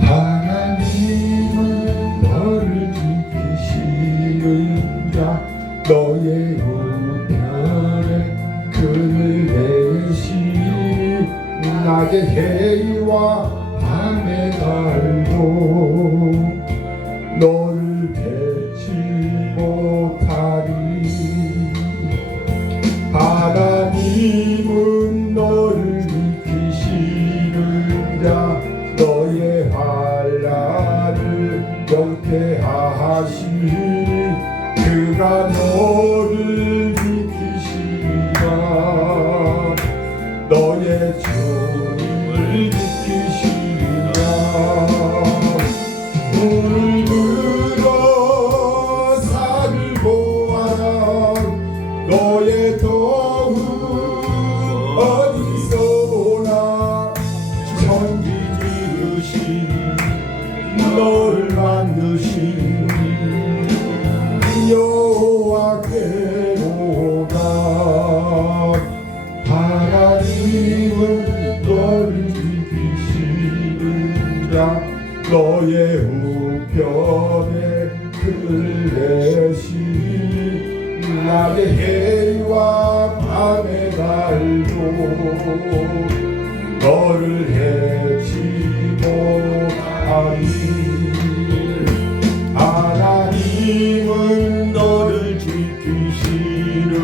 하나님은 너를 지키시는 자 너의 우편에 그늘 내시 낮의 해와 밤의 달도 너를 대치 못하리. 하나님은 너를 지키시는 자 너의 환난을 영케하시니 그가 너를 지키시리라. 너의 주님을 지키시리라. 눈을 들어 산을 보아라. 너의 도움 어디서 오나. 천지 지으신 너를 만드신 여호와께로다. 하나님은 너를 지키시는 자 너의 우편에 그늘 내시니 낮의 해와 밤의 달도 너를 해치 못하리. 하나님은 너를 지키시는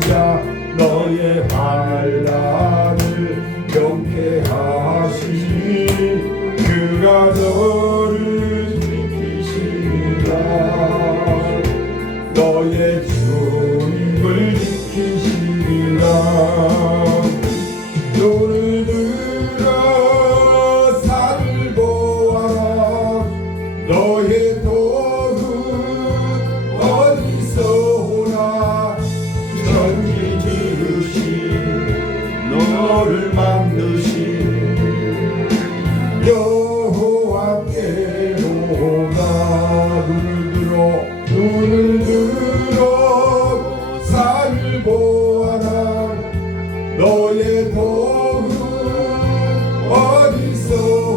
자 너의 환난을 영케하시니 그가 너를 지키시리라. 너의 주님을 지키시리라. 눈을 들어 산을 보아라. 너의 도움 어디서 오나. 천지 지으신 너를 만드신 여호와께로다. 눈을 들어 산을 보아라. 너의 도움 어디서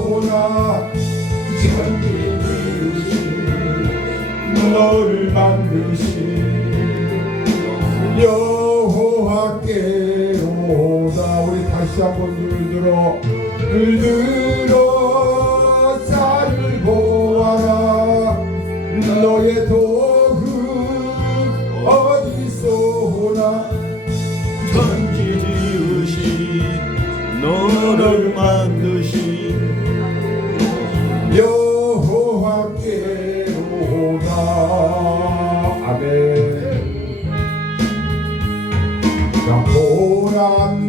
오나. 천지 지으신 너를 만드신 여호와께로다. 우리 다시 한번 눈을 들어 산을 보아라. 너의 도움 어디서 오나. 천지 지으신 너를 만드신 여호와께로다. 아멘. 고난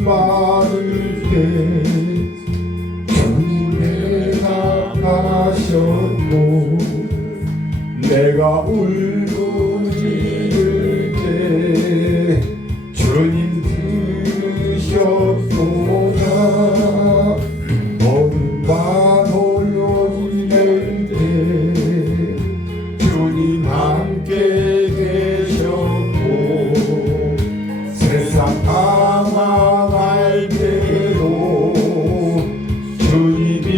많을 때 주님 내가 가셨고 내가 울부짖을 때 주님 들으셨도다. 어둠만 홀로 지낼 때 주님 함께 계셨고 세상 방황할 때도 주님이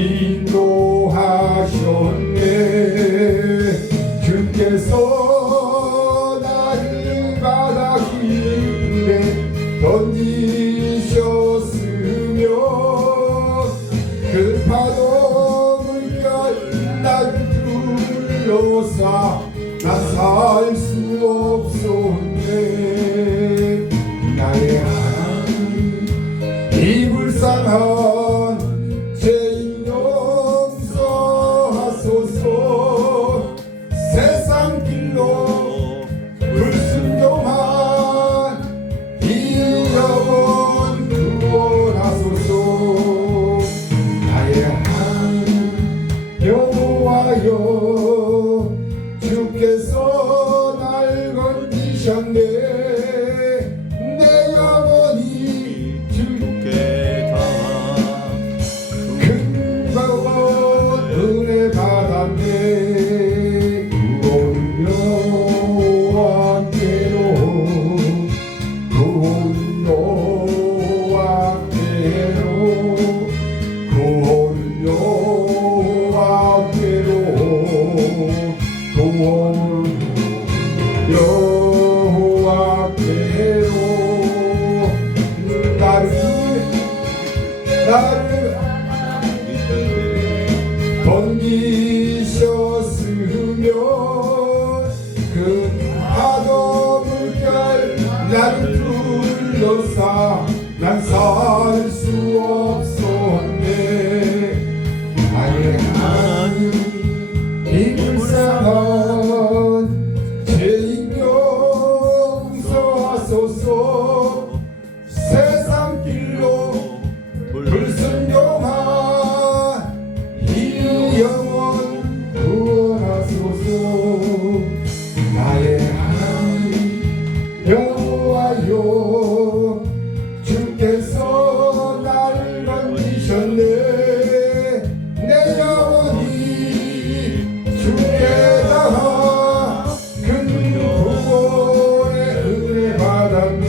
인도하셨네. 주께서 나를 바다길에 던지셨으며 그 파도 물결 나를 둘러싸 나 살 수 없었네. 나의 하나님 이 불쌍한 죄인 용서하소서. 세상 길로 불순종한 이 영혼 구원하소서. 나의 하나님 여호와여 주께서 날 건지셨네. 번기셨으며 그 파도 물결 나를 둘러싸 난 살 수 없었네. 나의 하나님 불쌍한 죄인여 용서하소서. 세상 길로 불순종한 이 영혼 구원하소서. 나의 하나님 여호와여 주께서 나를 건지셨네. 내 영혼이 주께 닿아 큰 구원의 은혜 받았네.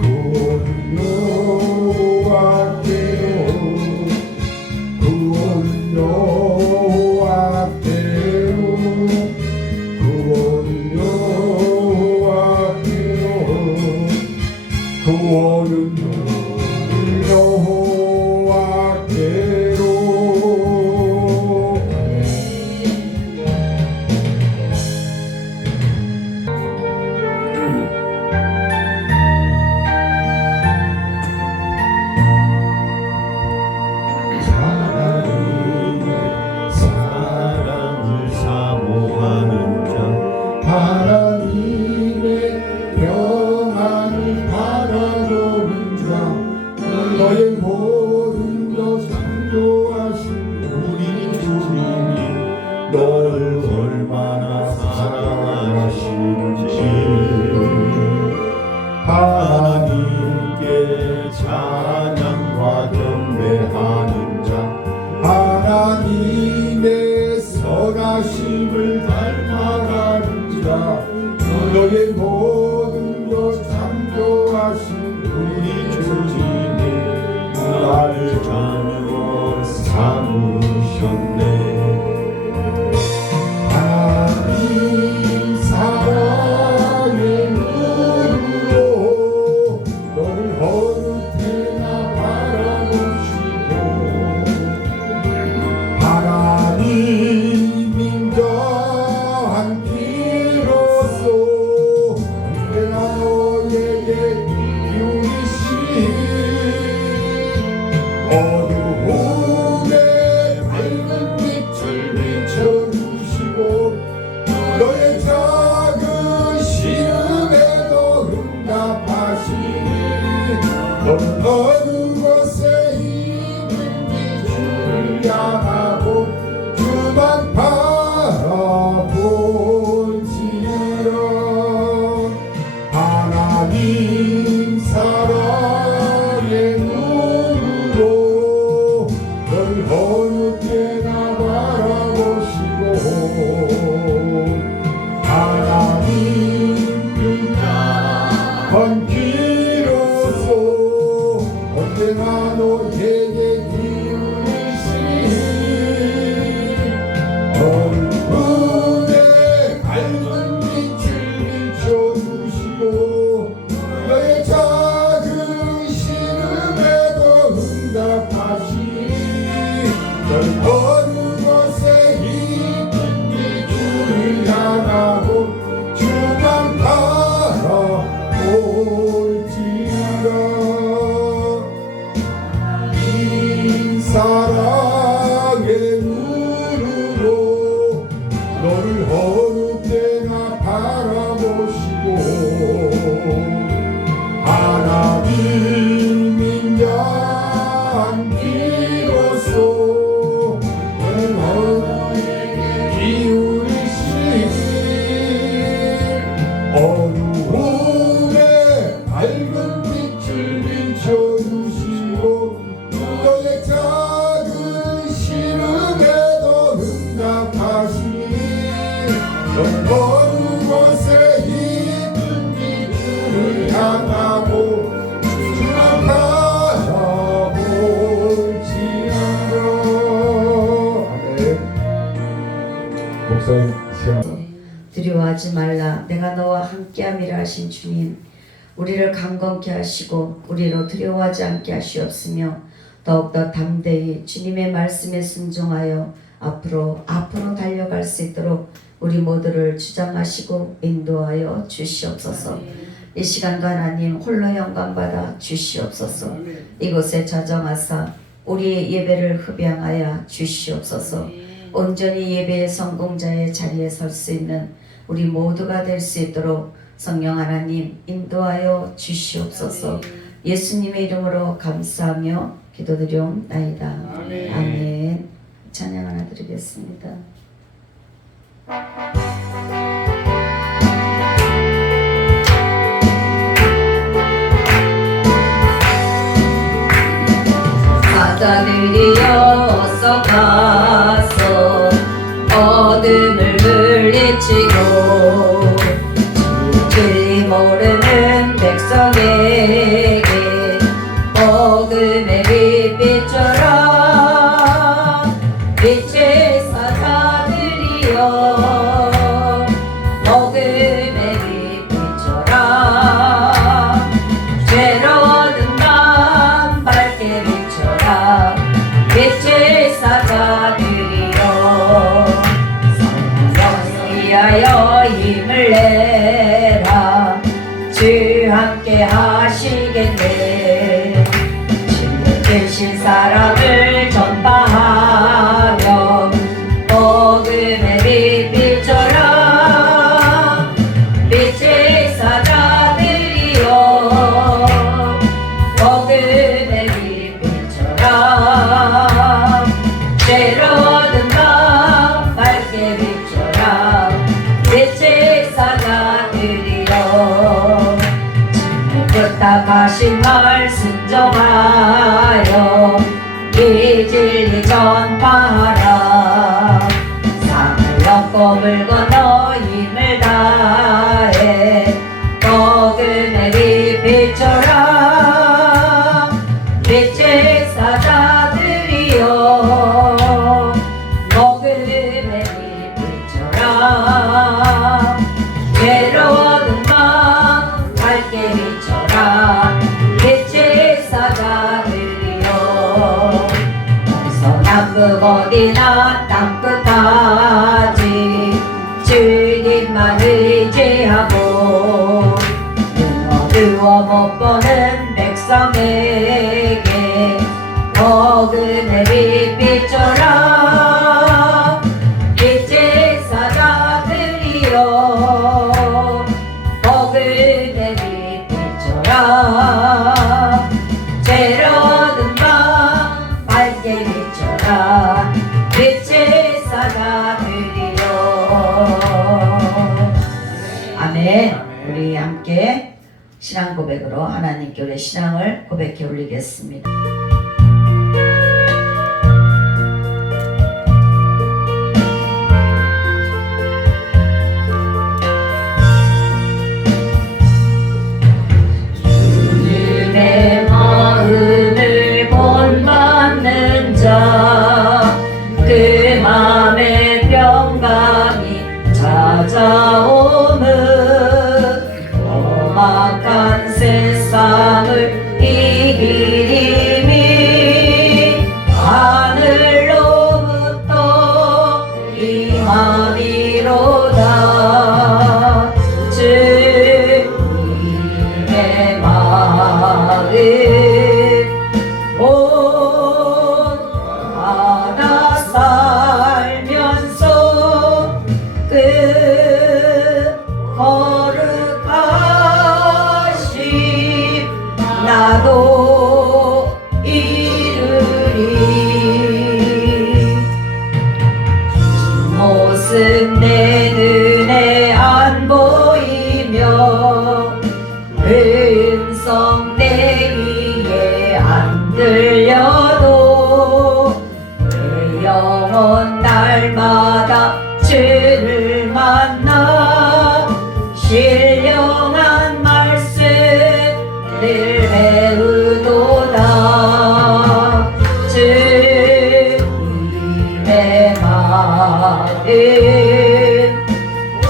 구원은 여호와께로 구원은 여호와께로 구원은 여호와께로 구원은 여호와께로. 사랑을 사모하는 자 하나님의 평안을 바라보는 자 너의 모든 것 창조하신 우리 주님이 너를 얼마나 사랑하시는지 하나님께 찬양과 경배하는 자 하나님의 선하심을 닮아가는 자 너의 모든 것 창조하신 우리 주님이 나를 자녀로 삼으셨네. 하나님 사랑의 눈으로 너를 어느 때나 바라보시고 하나님 인정한 길로서 언제나 너에게 기울이신 어두움에 밝은 빛을 비춰주시고 너의 작은 시름에도 응답하시니 너는 어느 곳에 있는지 주를 향하고 주만 바라볼지어다. 하나님 사랑의 눈으로 너를 어느 때나 바라보시고 하나님 인자한 귀로서 언제나 너에게 기울이신 얼굴에 밝은 빛을 비춰주시고 너의 작은 시름에도 응답하시니 너는 어느 곳에 있든지 주를 향하고 주만 바라볼지어다. 이 사랑의 눈으로 너를 어느 때나 바라보시고 하나님 인자한 귀로서 너를 어느에게 기울이신 어두움에 밝은 빛을 비춰주시고 너의 작은 시름에도 응답하시니 너는 어느 곳에 있든지 주를 향하고 주만 바라볼지어다. 아멘. 목사님 시간. 두려워하지 말라. 내가 너와 함께함이라 하신 주님, 우리를 강건케 하시고 우리로 두려워하지 않게 하시옵으며 더욱더 담대히 주님의 말씀에 순종하여 앞으로 달려갈 수 있도록 우리 모두를 주장하시고 인도하여 주시옵소서. 이 시간도 하나님 홀로 영광받아 주시옵소서. 이곳에 자정하사 우리의 예배를 흡양하여 주시옵소서. 온전히 예배의 성공자의 자리에 설 수 있는 우리 모두가 될 수 있도록 성령 하나님 인도하여 주시옵소서. 예수님의 이름으로 감사하며 기도드리옵나이다. 아멘. 찬양 하나 드리겠습니다. 사자들이여 어서 가서 어둠을 물리치고 진리 모르는 백성에게 복음의 빛 비춰라. 빛의 사자들이여 복음의 빛 비춰라. 괴로워든 맘 밝게 비춰라. 빛의 사자들이여 성령을 위하여 힘을 내라. 주 함께 하시겠네. 진리 되신 사람을 전파하며 복음의 빛 비춰라. 빛의 사자들이여 복음의 빛 비춰라. 괴로워든 맘 밝게 비춰라. 빛의 사자들이여 부탁하신 말 순종하여 이 진리 전파하라. 산을 넘고 물 건너 힘을 다해 복음의 빛 비춰라. 빛의 사자들이여 복음의 빛 비춰라. 괴로워든 맘 밝게 비춰라. 빛의 사자들이여 서남북 어디나 땅끝까지 주님만 의지하고 어두워 못 보는 백성에게 복음의 빛 비춰라. 빛의 사자들이여 복음의 빛 비춰라. 괴로워든 맘 밝게 비춰라. 빛의 사자들이여. 아멘. 우리 함께 신앙 고백으로 하나님께 우리의 신앙을 고백해 올리겠습니다. 주님의 마음을 본받는 자, 그 맘에 평강이 찾아오는 험악한 세상을 이기리니 하늘로부터 임함이로다. 주님의 마음 온 하나 살면서 그 거룩하심 나도 이르리. 모습 내 눈에 안 보이며 음성 내 귀에 안 들려도 내 영혼 날마다 주를 만나 신령한 말씀 늘 배우도다. 주님의 마음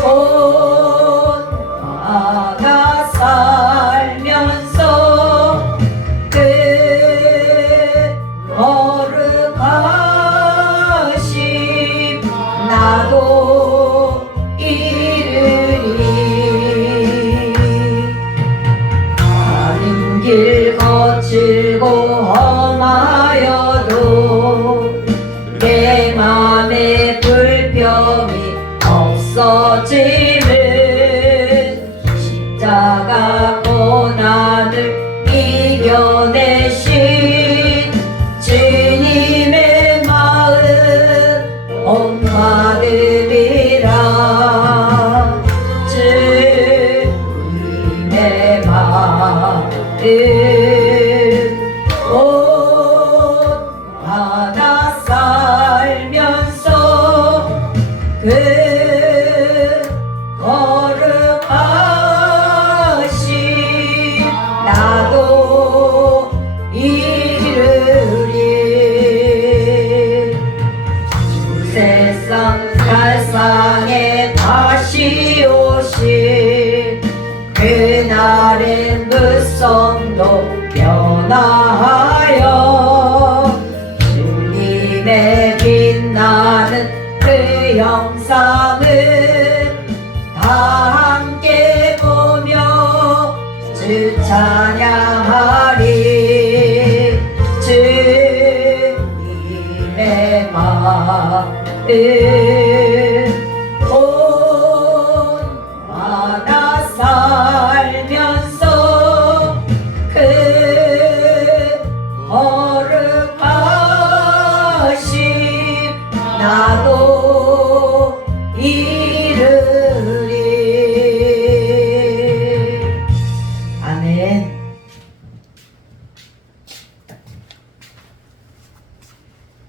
온 나가 살면서 그 내 맘에 불평이 없어짐은 십자가 고난을 이겨내신 주님의 마음 온받으리라. 주님의 마음 온받아 살면서 그 거룩하신 나도 이르리. 세상에 다시 오실 그날의 무성도 변화하여 주님의 빛나는 그 영상을 다 함께 보며 주 찬양하리. 주님의 마음 온받아 살면서 그 거룩하심 나도 이르리. 아멘.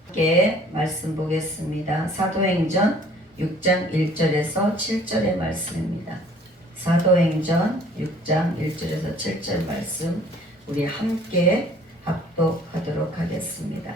함께 말씀 보겠습니다. 사도행전 6장 1절에서 7절의 말씀입니다. 사도행전 6장 1절에서 7절 말씀 우리 함께 합독하도록 하겠습니다.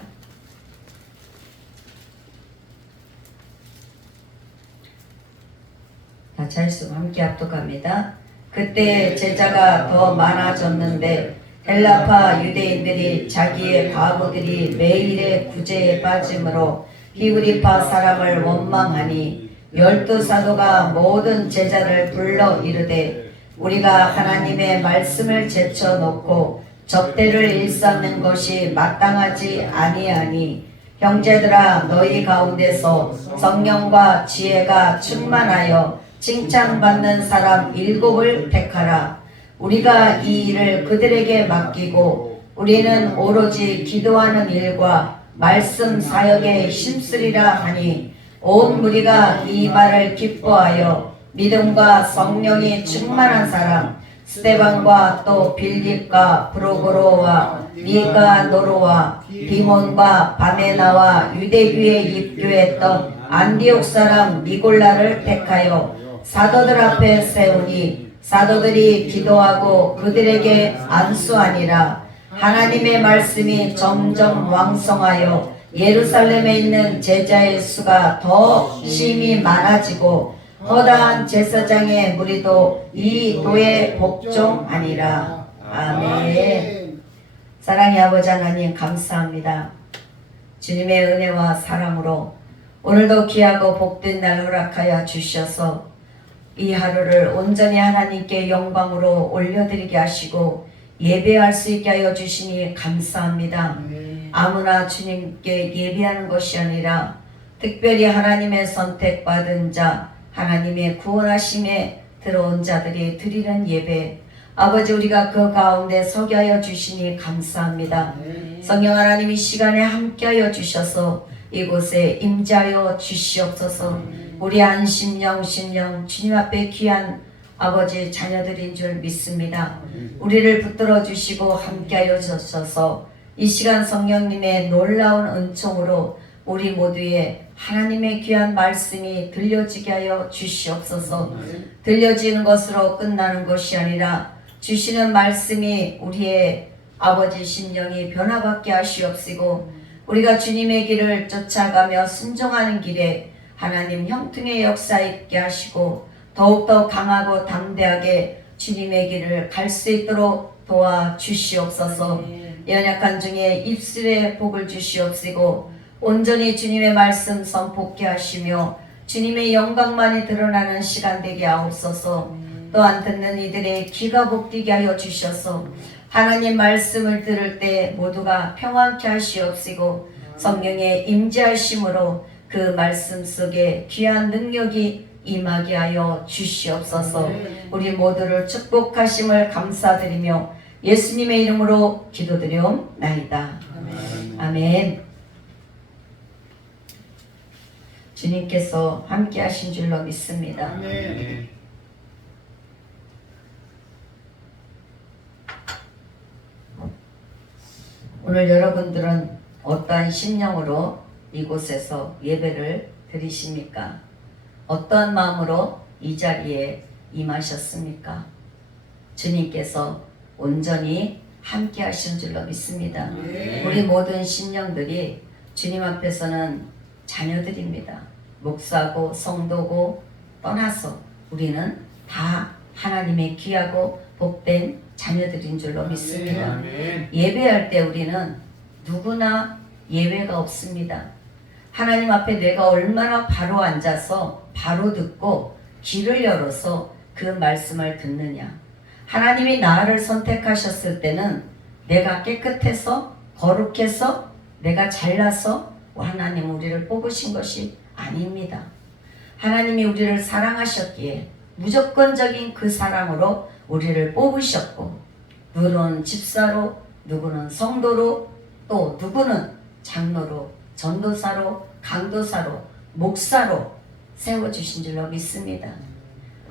다 잘씀 함께 합독합니다. 그때 제자가 더 많아졌는데 헬라파 유대인들이 자기의 과부들이 매일의 구제에 빠짐으로 히브리파 사람을 원망하니 12사도가 모든 제자를 불러 이르되 우리가 하나님의 말씀을 제쳐놓고 접대를 일삼는 것이 마땅하지 아니하니 형제들아 너희 가운데서 성령과 지혜가 충만하여 칭찬받는 사람 7을 택하라. 우리가 이 일을 그들에게 맡기고 우리는 오로지 기도하는 일과 말씀 사역에 힘쓰리라 하니 온 무리가 이 말을 기뻐하여 믿음과 성령이 충만한 사람 스데반과 또 빌립과 브로고로와 니가노로와 디몬과 바메나와 유대교에 입교했던 안디옥 사람 니골라를 택하여 사도들 앞에 세우니 사도들이 기도하고 그들에게 안수하니라. 하나님의 말씀이 점점 왕성하여 예루살렘에 있는 제자의 수가 더 심히 많아지고 허다한 제사장의 무리도 이 도에 복종하니라. 아멘. 사랑의 아버지 하나님 감사합니다. 주님의 은혜와 사랑으로 오늘도 귀하고 복된 날 허락하여 주셔서 이 하루를 온전히 하나님께 영광으로 올려드리게 하시고 예배할 수 있게 하여 주시니 감사합니다. 아무나 주님께 예배하는 것이 아니라 특별히 하나님의 선택받은 자, 하나님의 구원하심에 들어온 자들이 드리는 예배, 아버지 우리가 그 가운데 서게 하여 주시니 감사합니다. 성령 하나님 이 시간에 함께하여 주셔서 이곳에 임재하여 주시옵소서. 우리 안심령 심령 주님 앞에 귀한 아버지 자녀들인 줄 믿습니다. 우리를 붙들어 주시고 함께하여 주셔서 이 시간 성령님의 놀라운 은총으로 우리 모두의 하나님의 귀한 말씀이 들려지게 하여 주시옵소서. 들려지는 것으로 끝나는 것이 아니라 주시는 말씀이 우리의 아버지 심령이 변화받게 하시옵시고 우리가 주님의 길을 쫓아가며 순종하는 길에 하나님 형통의 역사 있게 하시고 더욱더 강하고 담대하게 주님의 길을 갈 수 있도록 도와주시옵소서. 연약한 중에 입술에 복을 주시옵시고 온전히 주님의 말씀 선포케 하시며 주님의 영광만이 드러나는 시간 되게 하옵소서. 또한 듣는 이들의 귀가 복되게 하여 주셔서 하나님 말씀을 들을 때 모두가 평안케 하시옵시고 성령의 임재하심으로 그 말씀 속에 귀한 능력이 임하게 하여 주시옵소서. 우리 모두를 축복하심을 감사드리며 예수님의 이름으로 기도드리옵나이다. 아멘. 주님께서 함께 하신 줄로 믿습니다. 오늘 여러분들은 어떠한 심령으로 이곳에서 예배를 드리십니까? 어떠한 마음으로 이 자리에 임하셨습니까? 주님께서 온전히 함께 하신 줄로 믿습니다. 우리 모든 심령들이 주님 앞에서는 자녀들입니다. 목사고 성도고 떠나서 우리는 다 하나님의 귀하고 복된 자녀들인 줄로 믿습니다. 예배할 때 우리는 누구나 예외가 없습니다. 하나님 앞에 내가 얼마나 바로 앉아서 바로 듣고 귀를 열어서 그 말씀을 듣느냐. 하나님이 나를 선택하셨을 때는 내가 깨끗해서 거룩해서 내가 잘나서 하나님 우리를 뽑으신 것이 아닙니다. 하나님이 우리를 사랑하셨기에 무조건적인 그 사랑으로 우리를 뽑으셨고, 누구는 집사로, 누구는 성도로, 또 누구는 장로로, 전도사로, 강도사로, 목사로 세워주신 줄로 믿습니다.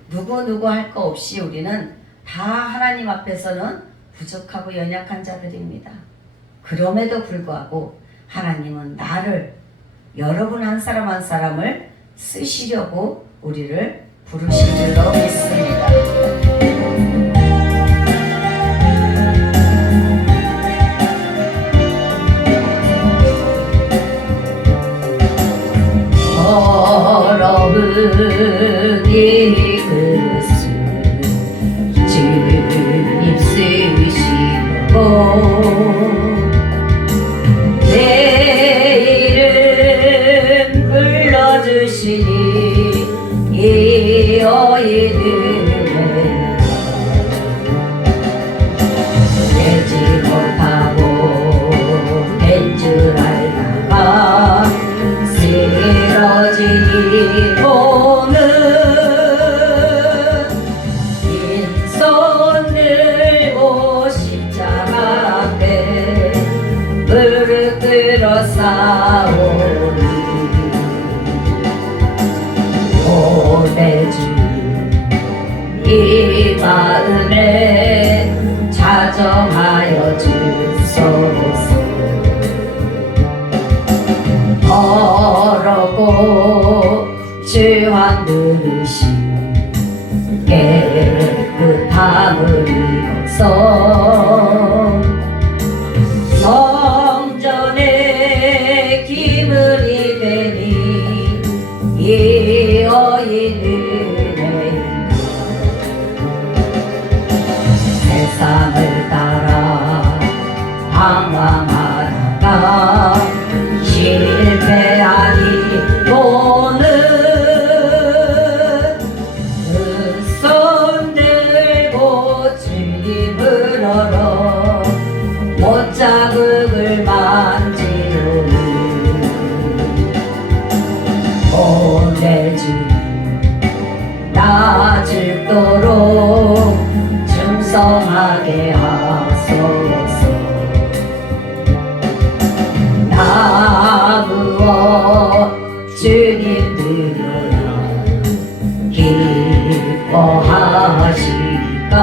누구 할 거 없이 우리는 다 하나님 앞에서는 부족하고 연약한 자들입니다. 그럼에도 불구하고 하나님은 나를, 여러분 한 사람 한 사람을 쓰시려고 우리를 부르신 줄로 믿습니다. 더러운 이것은 주님 쓰시고 내 이름 불러주시니 이 어인을 내지 못하고 된 줄 알다가 쓰러지니 보는 빈손 들고 십자가 앞에 무릎 들어 싸우니 오대주 이 마음에 자정하여 주소서. 더럽고 주한 그릇이 깨끗함을 입어서 성전에 기물이 되니 이 어인은 세상을 따라 방황하다가 실패하니 보는 그 손 들고 주님을 얼어 못자국을 만지르니 오늘 주 나 죽도록 충성하게 하소서. 나무어 주님 드려야 기뻐하시니까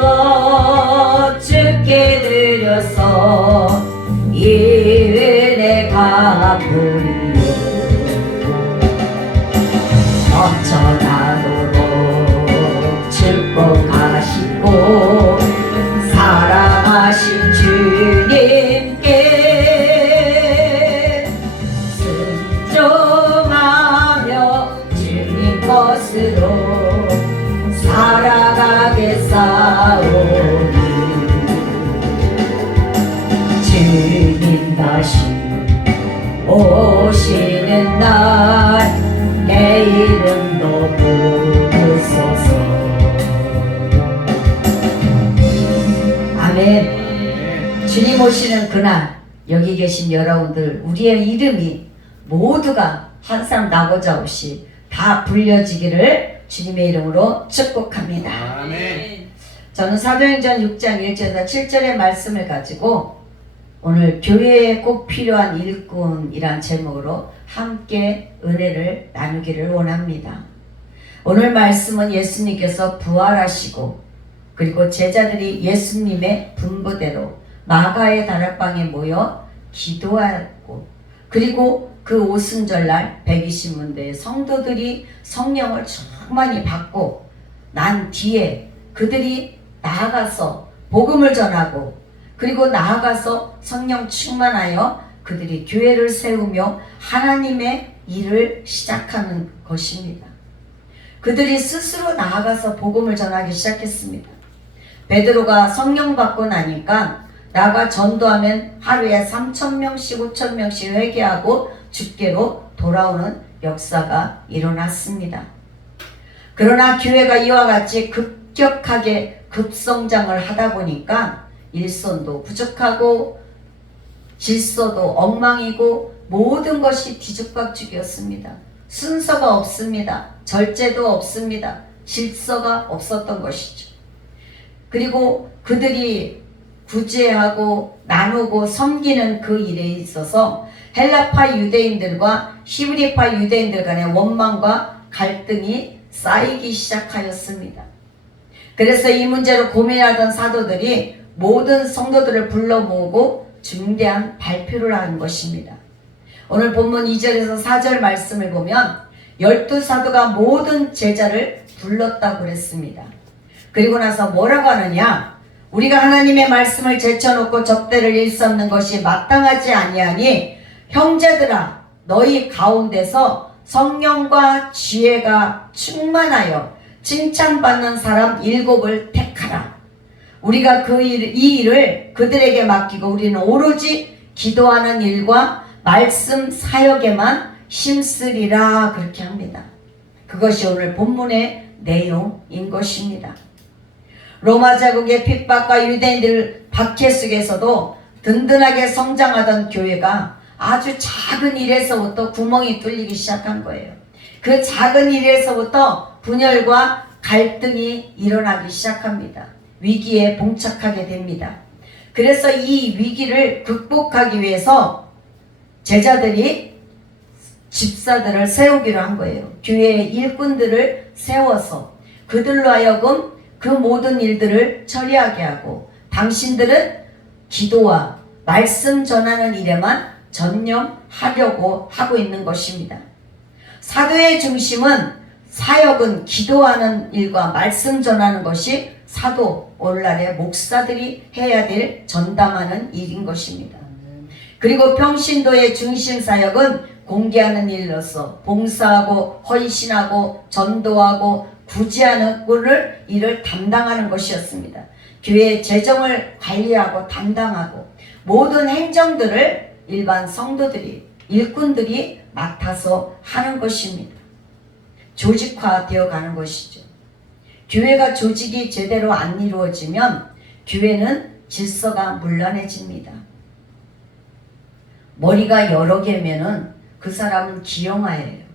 나무어 주께 드려서 이 은혜 갚으리요. 넘쳐나도록 축복하시고 사랑하신 주님께 순종하며 주님 것으로 살아가게 싸우니 주님 다시 오시는 날 내 이름도 부르소서. 아멘. 오시는 그날 여기 계신 여러분들 우리의 이름이 모두가 한 사람 나고자 없이 다 불려지기를 주님의 이름으로 축복합니다. 아멘. 저는 사도행전 6장 1절에서 7절의 말씀을 가지고 오늘 교회에 꼭 필요한 일꾼이란 제목으로 함께 은혜를 나누기를 원합니다. 오늘 말씀은 예수님께서 부활하시고 그리고 제자들이 예수님의 분부대로 마가의 다락방에 모여 기도하고 그리고 그 오순절날 120문대의 성도들이 성령을 충만히 받고 난 뒤에 그들이 나아가서 복음을 전하고 그리고 나아가서 성령 충만하여 그들이 교회를 세우며 하나님의 일을 시작하는 것입니다. 그들이 스스로 나아가서 복음을 전하기 시작했습니다. 베드로가 성령 받고 나니까 나가 전도하면 하루에 3,000명씩 5,000명씩 회개하고 주께로 돌아오는 역사가 일어났습니다. 그러나 교회가 이와 같이 급격하게 급성장을 하다 보니까 일손도 부족하고 질서도 엉망이고 모든 것이 뒤죽박죽이었습니다. 순서가 없습니다. 절제도 없습니다. 질서가 없었던 것이죠. 그리고 그들이 구제하고 나누고 섬기는 그 일에 있어서 헬라파 유대인들과 히브리파 유대인들 간의 원망과 갈등이 쌓이기 시작하였습니다. 그래서 이 문제로 고민하던 사도들이 모든 성도들을 불러 모으고 중대한 발표를 하는 것입니다. 오늘 본문 2절에서 4절 말씀을 보면 12사도가 모든 제자를 불렀다고 그랬습니다. 그리고 나서 뭐라고 하느냐? 우리가 하나님의 말씀을 제쳐놓고 접대를 일삼는 것이 마땅하지 아니하니 형제들아 너희 가운데서 성령과 지혜가 충만하여 칭찬받는 사람 7을 택하라. 우리가 이 일을 그들에게 맡기고 우리는 오로지 기도하는 일과 말씀 사역에만 힘쓰리라 그렇게 합니다. 그것이 오늘 본문의 내용인 것입니다. 로마 제국의 핍박과 유대인들 박해 속에서도 든든하게 성장하던 교회가 아주 작은 일에서부터 구멍이 뚫리기 시작한 거예요. 그 작은 일에서부터 분열과 갈등이 일어나기 시작합니다. 위기에 봉착하게 됩니다. 그래서 이 위기를 극복하기 위해서 제자들이 집사들을 세우기로 한 거예요. 교회의 일꾼들을 세워서 그들로 하여금 그 모든 일들을 처리하게 하고 당신들은 기도와 말씀 전하는 일에만 전념하려고 하고 있는 것입니다. 사도의 중심은 사역은 기도하는 일과 말씀 전하는 것이 사도 오늘날의 목사들이 해야 될 전담하는 일인 것입니다. 그리고 평신도의 중심 사역은 공개하는 일로서 봉사하고 헌신하고 전도하고 구제하는 일을 담당하는 것이었습니다. 교회의 재정을 관리하고 담당하고 모든 행정들을 일반 성도들이 일꾼들이 맡아서 하는 것입니다. 조직화되어 가는 것이죠. 교회가 조직이 제대로 안 이루어지면 교회는 질서가 문란해집니다. 머리가 여러 개면은 그 사람은 기형아예요.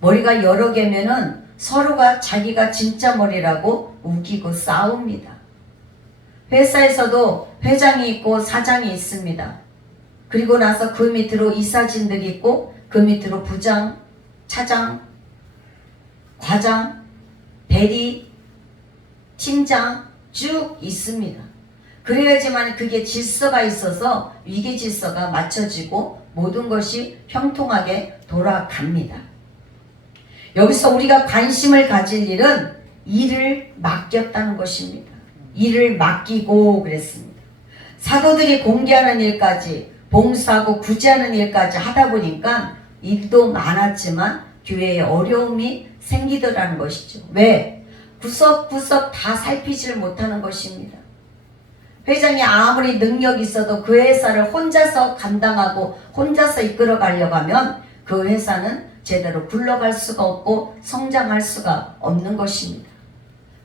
머리가 여러 개면은 서로가 자기가 진짜 머리라고 우기고 싸웁니다. 회사에서도 회장이 있고 사장이 있습니다. 그리고 나서 그 밑으로 이사진들이 있고 그 밑으로 부장, 차장, 과장, 대리, 팀장 쭉 있습니다. 그래야지만 그게 질서가 있어서 위계 질서가 맞춰지고 모든 것이 형통하게 돌아갑니다. 여기서 우리가 관심을 가질 일은 일을 맡겼다는 것입니다. 일을 맡기고 그랬습니다. 사도들이 공개하는 일까지 봉사하고 구제하는 일까지 하다 보니까 일도 많았지만 교회에 어려움이 생기더라는 것이죠. 왜? 구석구석 다 살피지를 못하는 것입니다. 회장이 아무리 능력이 있어도 그 회사를 혼자서 감당하고 혼자서 이끌어 가려고 하면 그 회사는 제대로 굴러갈 수가 없고 성장할 수가 없는 것입니다.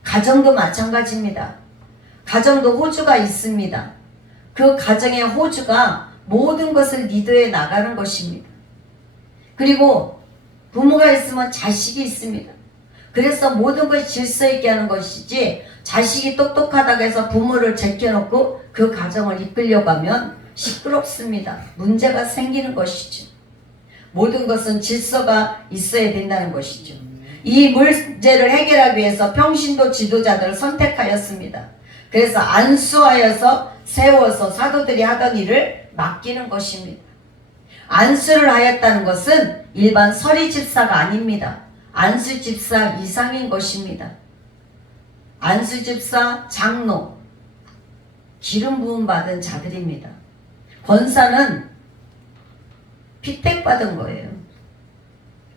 가정도 마찬가지입니다. 가정도 호주가 있습니다. 그 가정의 호주가 모든 것을 리드해 나가는 것입니다. 그리고 부모가 있으면 자식이 있습니다. 그래서 모든 것이 질서 있게 하는 것이지, 자식이 똑똑하다고 해서 부모를 제껴놓고 그 가정을 이끌려고 하면 시끄럽습니다. 문제가 생기는 것이죠. 모든 것은 질서가 있어야 된다는 것이죠. 이 문제를 해결하기 위해서 평신도 지도자들을 선택하였습니다. 그래서 안수하여서 세워서 사도들이 하던 일을 맡기는 것입니다. 안수를 하였다는 것은 일반 서리 집사가 아닙니다. 안수 집사 이상인 것입니다. 안수 집사, 장로, 기름 부음 받은 자들입니다. 권사는 피택받은 거예요.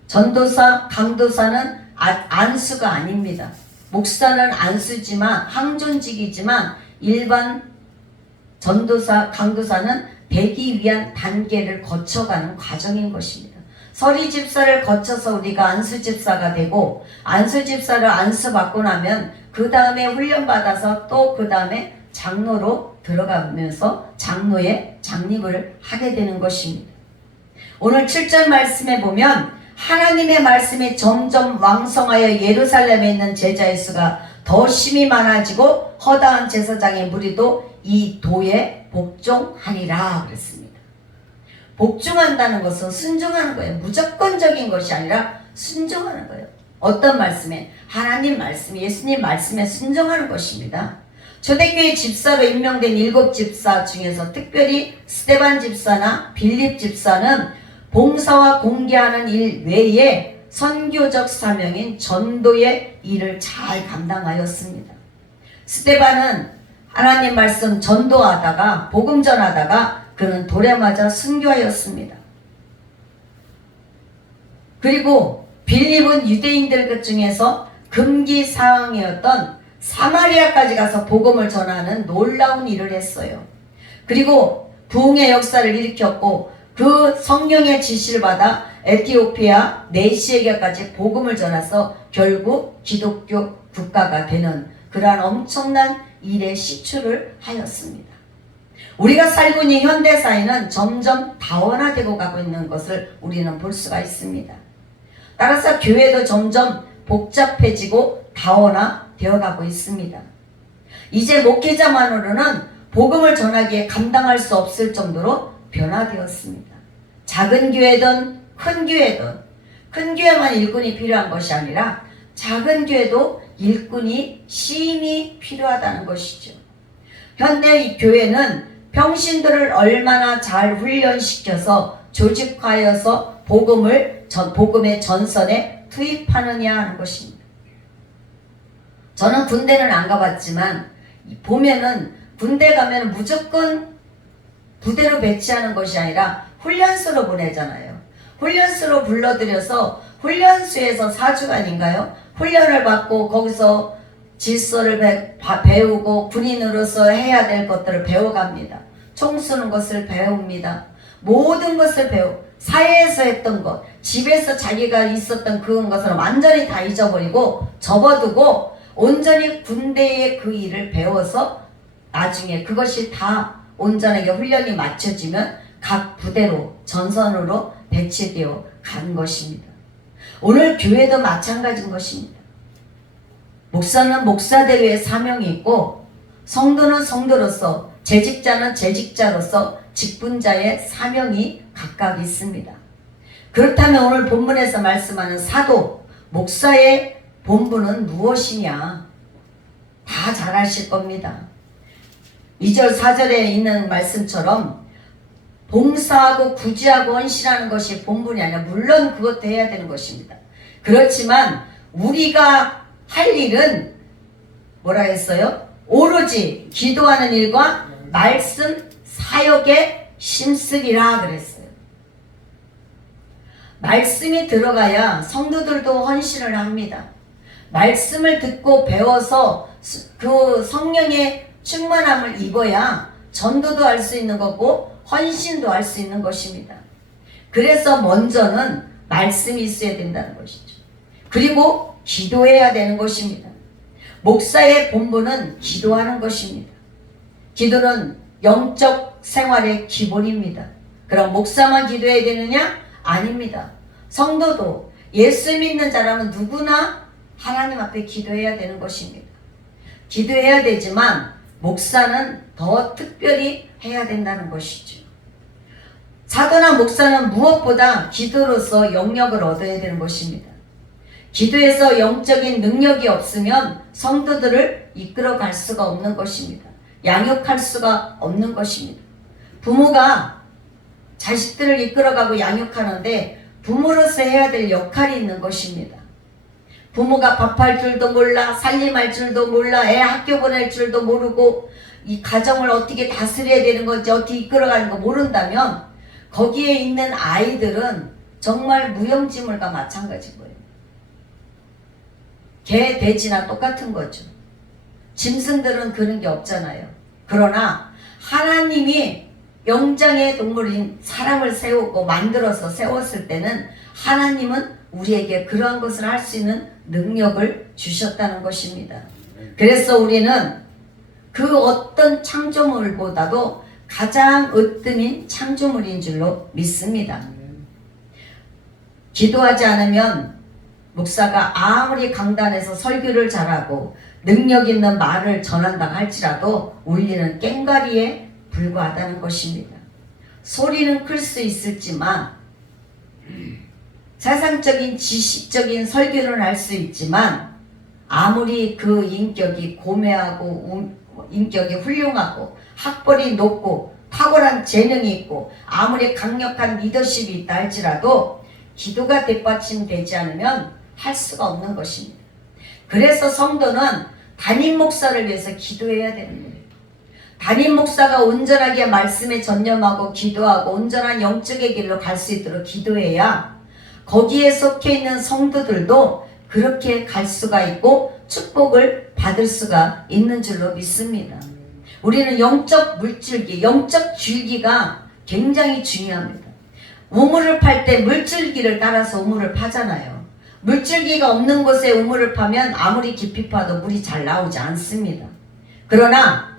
전도사, 강도사는 안수가 아닙니다. 목사는 안수지만, 항존직이지만 일반 전도사, 강도사는 되기 위한 단계를 거쳐가는 과정인 것입니다. 서리 집사를 거쳐서 우리가 안수 집사가 되고, 안수 집사를 안수받고 나면 그 다음에 훈련받아서 또 그 다음에 장로로 들어가면서 장로의 장립을 하게 되는 것입니다. 오늘 7절 말씀에 보면 하나님의 말씀이 점점 왕성하여 예루살렘에 있는 제자의 수가 더 심히 많아지고 허다한 제사장의 무리도 이 도에 복종하리라 그랬습니다. 복종한다는 것은 순종하는 거예요. 무조건적인 것이 아니라 순종하는 거예요. 어떤 말씀에? 하나님 말씀, 예수님 말씀에 순종하는 것입니다. 초대교회 집사로 임명된 7집사 중에서 특별히 스데반 집사나 빌립 집사는 봉사와 공개하는 일 외에 선교적 사명인 전도의 일을 잘 감당하였습니다. 스데반은 하나님 말씀 전도하다가, 복음 전하다가 그는 돌에 맞아 순교하였습니다. 그리고 빌립은 유대인들 그 중에서 금기 사항이었던 사마리아까지 가서 복음을 전하는 놀라운 일을 했어요. 그리고 부흥의 역사를 일으켰고, 그 성령의 지시를 받아 에티오피아 내시에게까지 복음을 전해서 결국 기독교 국가가 되는 그러한 엄청난 일의 시초를 하였습니다. 우리가 살고 있는 현대사회는 점점 다원화되고 가고 있는 것을 우리는 볼 수가 있습니다. 따라서 교회도 점점 복잡해지고 다원화되어 가고 있습니다. 이제 목회자만으로는 복음을 전하기에 감당할 수 없을 정도로 변화되었습니다. 작은 교회든 큰 교회든, 큰 교회만 일꾼이 필요한 것이 아니라 작은 교회도 일꾼이 심히 필요하다는 것이죠. 현대 교회는 평신도를 얼마나 잘 훈련시켜서 조직화해서 복음의 전선에 투입하느냐 하는 것입니다. 저는 군대는 안 가봤지만 보면은 군대 가면 무조건 부대로 배치하는 것이 아니라 훈련소로 보내잖아요. 훈련소로 불러들여서 훈련소에서 4주간인가요? 훈련을 받고 거기서 질서를 배우고 군인으로서 해야 될 것들을 배워갑니다. 총 쏘는 것을 배웁니다. 모든 것을 사회에서 했던 것, 집에서 자기가 있었던 그런 것을 완전히 다 잊어버리고 접어두고 온전히 군대의 그 일을 배워서 나중에 그것이 다 온전하게 훈련이 맞춰지면 각 부대로 전선으로 배치되어 간 것입니다. 오늘 교회도 마찬가지인 것입니다. 목사는 목사대로의 사명이 있고, 성도는 성도로서, 재직자는 재직자로서 직분자의 사명이 각각 있습니다. 그렇다면 오늘 본문에서 말씀하는 사도, 목사의 본분은 무엇이냐? 다 잘 아실 겁니다. 2절 4절에 있는 말씀처럼 봉사하고 구제하고 헌신하는 것이 본분이 아니라 물론 그것도 해야 되는 것입니다. 그렇지만 우리가 할 일은 뭐라 했어요? 오로지 기도하는 일과 말씀 사역에 힘쓰리라 그랬어요. 말씀이 들어가야 성도들도 헌신을 합니다. 말씀을 듣고 배워서 그 성령의 충만함을 입어야 전도도 할 수 있는 거고 헌신도 할 수 있는 것입니다. 그래서 먼저는 말씀이 있어야 된다는 것이죠. 그리고 기도해야 되는 것입니다. 목사의 본분은 기도하는 것입니다. 기도는 영적 생활의 기본입니다. 그럼 목사만 기도해야 되느냐? 아닙니다. 성도도 예수 믿는 자라면 누구나 하나님 앞에 기도해야 되는 것입니다. 기도해야 되지만 목사는 더 특별히 해야 된다는 것이죠. 사도나 목사는 무엇보다 기도로서 영역을 얻어야 되는 것입니다. 기도에서 영적인 능력이 없으면 성도들을 이끌어 갈 수가 없는 것입니다. 양육할 수가 없는 것입니다. 부모가 자식들을 이끌어가고 양육하는데 부모로서 해야 될 역할이 있는 것입니다. 부모가 밥할 줄도 몰라, 살림할 줄도 몰라, 애 학교 보낼 줄도 모르고 이 가정을 어떻게 다스려야 되는 건지 어떻게 이끌어가는 거 모른다면 거기에 있는 아이들은 정말 무용지물과 마찬가지인 거예요. 개, 돼지나 똑같은 거죠. 짐승들은 그런 게 없잖아요. 그러나 하나님이 영장의 동물인 사람을 세우고 만들어서 세웠을 때는 하나님은 우리에게 그러한 것을 할 수 있는 능력을 주셨다는 것입니다. 그래서 우리는 그 어떤 창조물보다도 가장 으뜸인 창조물인 줄로 믿습니다. 기도하지 않으면 목사가 아무리 강단에서 설교를 잘하고 능력 있는 말을 전한다 할지라도 울리는 꽹과리에 불과하다는 것입니다. 소리는 클 수 있을지만 세상적인 지식적인 설교는 할 수 있지만 아무리 그 인격이 고매하고 인격이 훌륭하고 학벌이 높고 탁월한 재능이 있고 아무리 강력한 리더십이 있다 할지라도 기도가 뒷받침되지 않으면 할 수가 없는 것입니다. 그래서 성도는 담임 목사를 위해서 기도해야 되는 거예요. 담임 목사가 온전하게 말씀에 전념하고 기도하고 온전한 영적의 길로 갈 수 있도록 기도해야 거기에 속해 있는 성도들도 그렇게 갈 수가 있고 축복을 받을 수가 있는 줄로 믿습니다. 우리는 영적 물줄기, 영적 줄기가 굉장히 중요합니다. 우물을 팔 때 물줄기를 따라서 우물을 파잖아요. 물줄기가 없는 곳에 우물을 파면 아무리 깊이 파도 물이 잘 나오지 않습니다. 그러나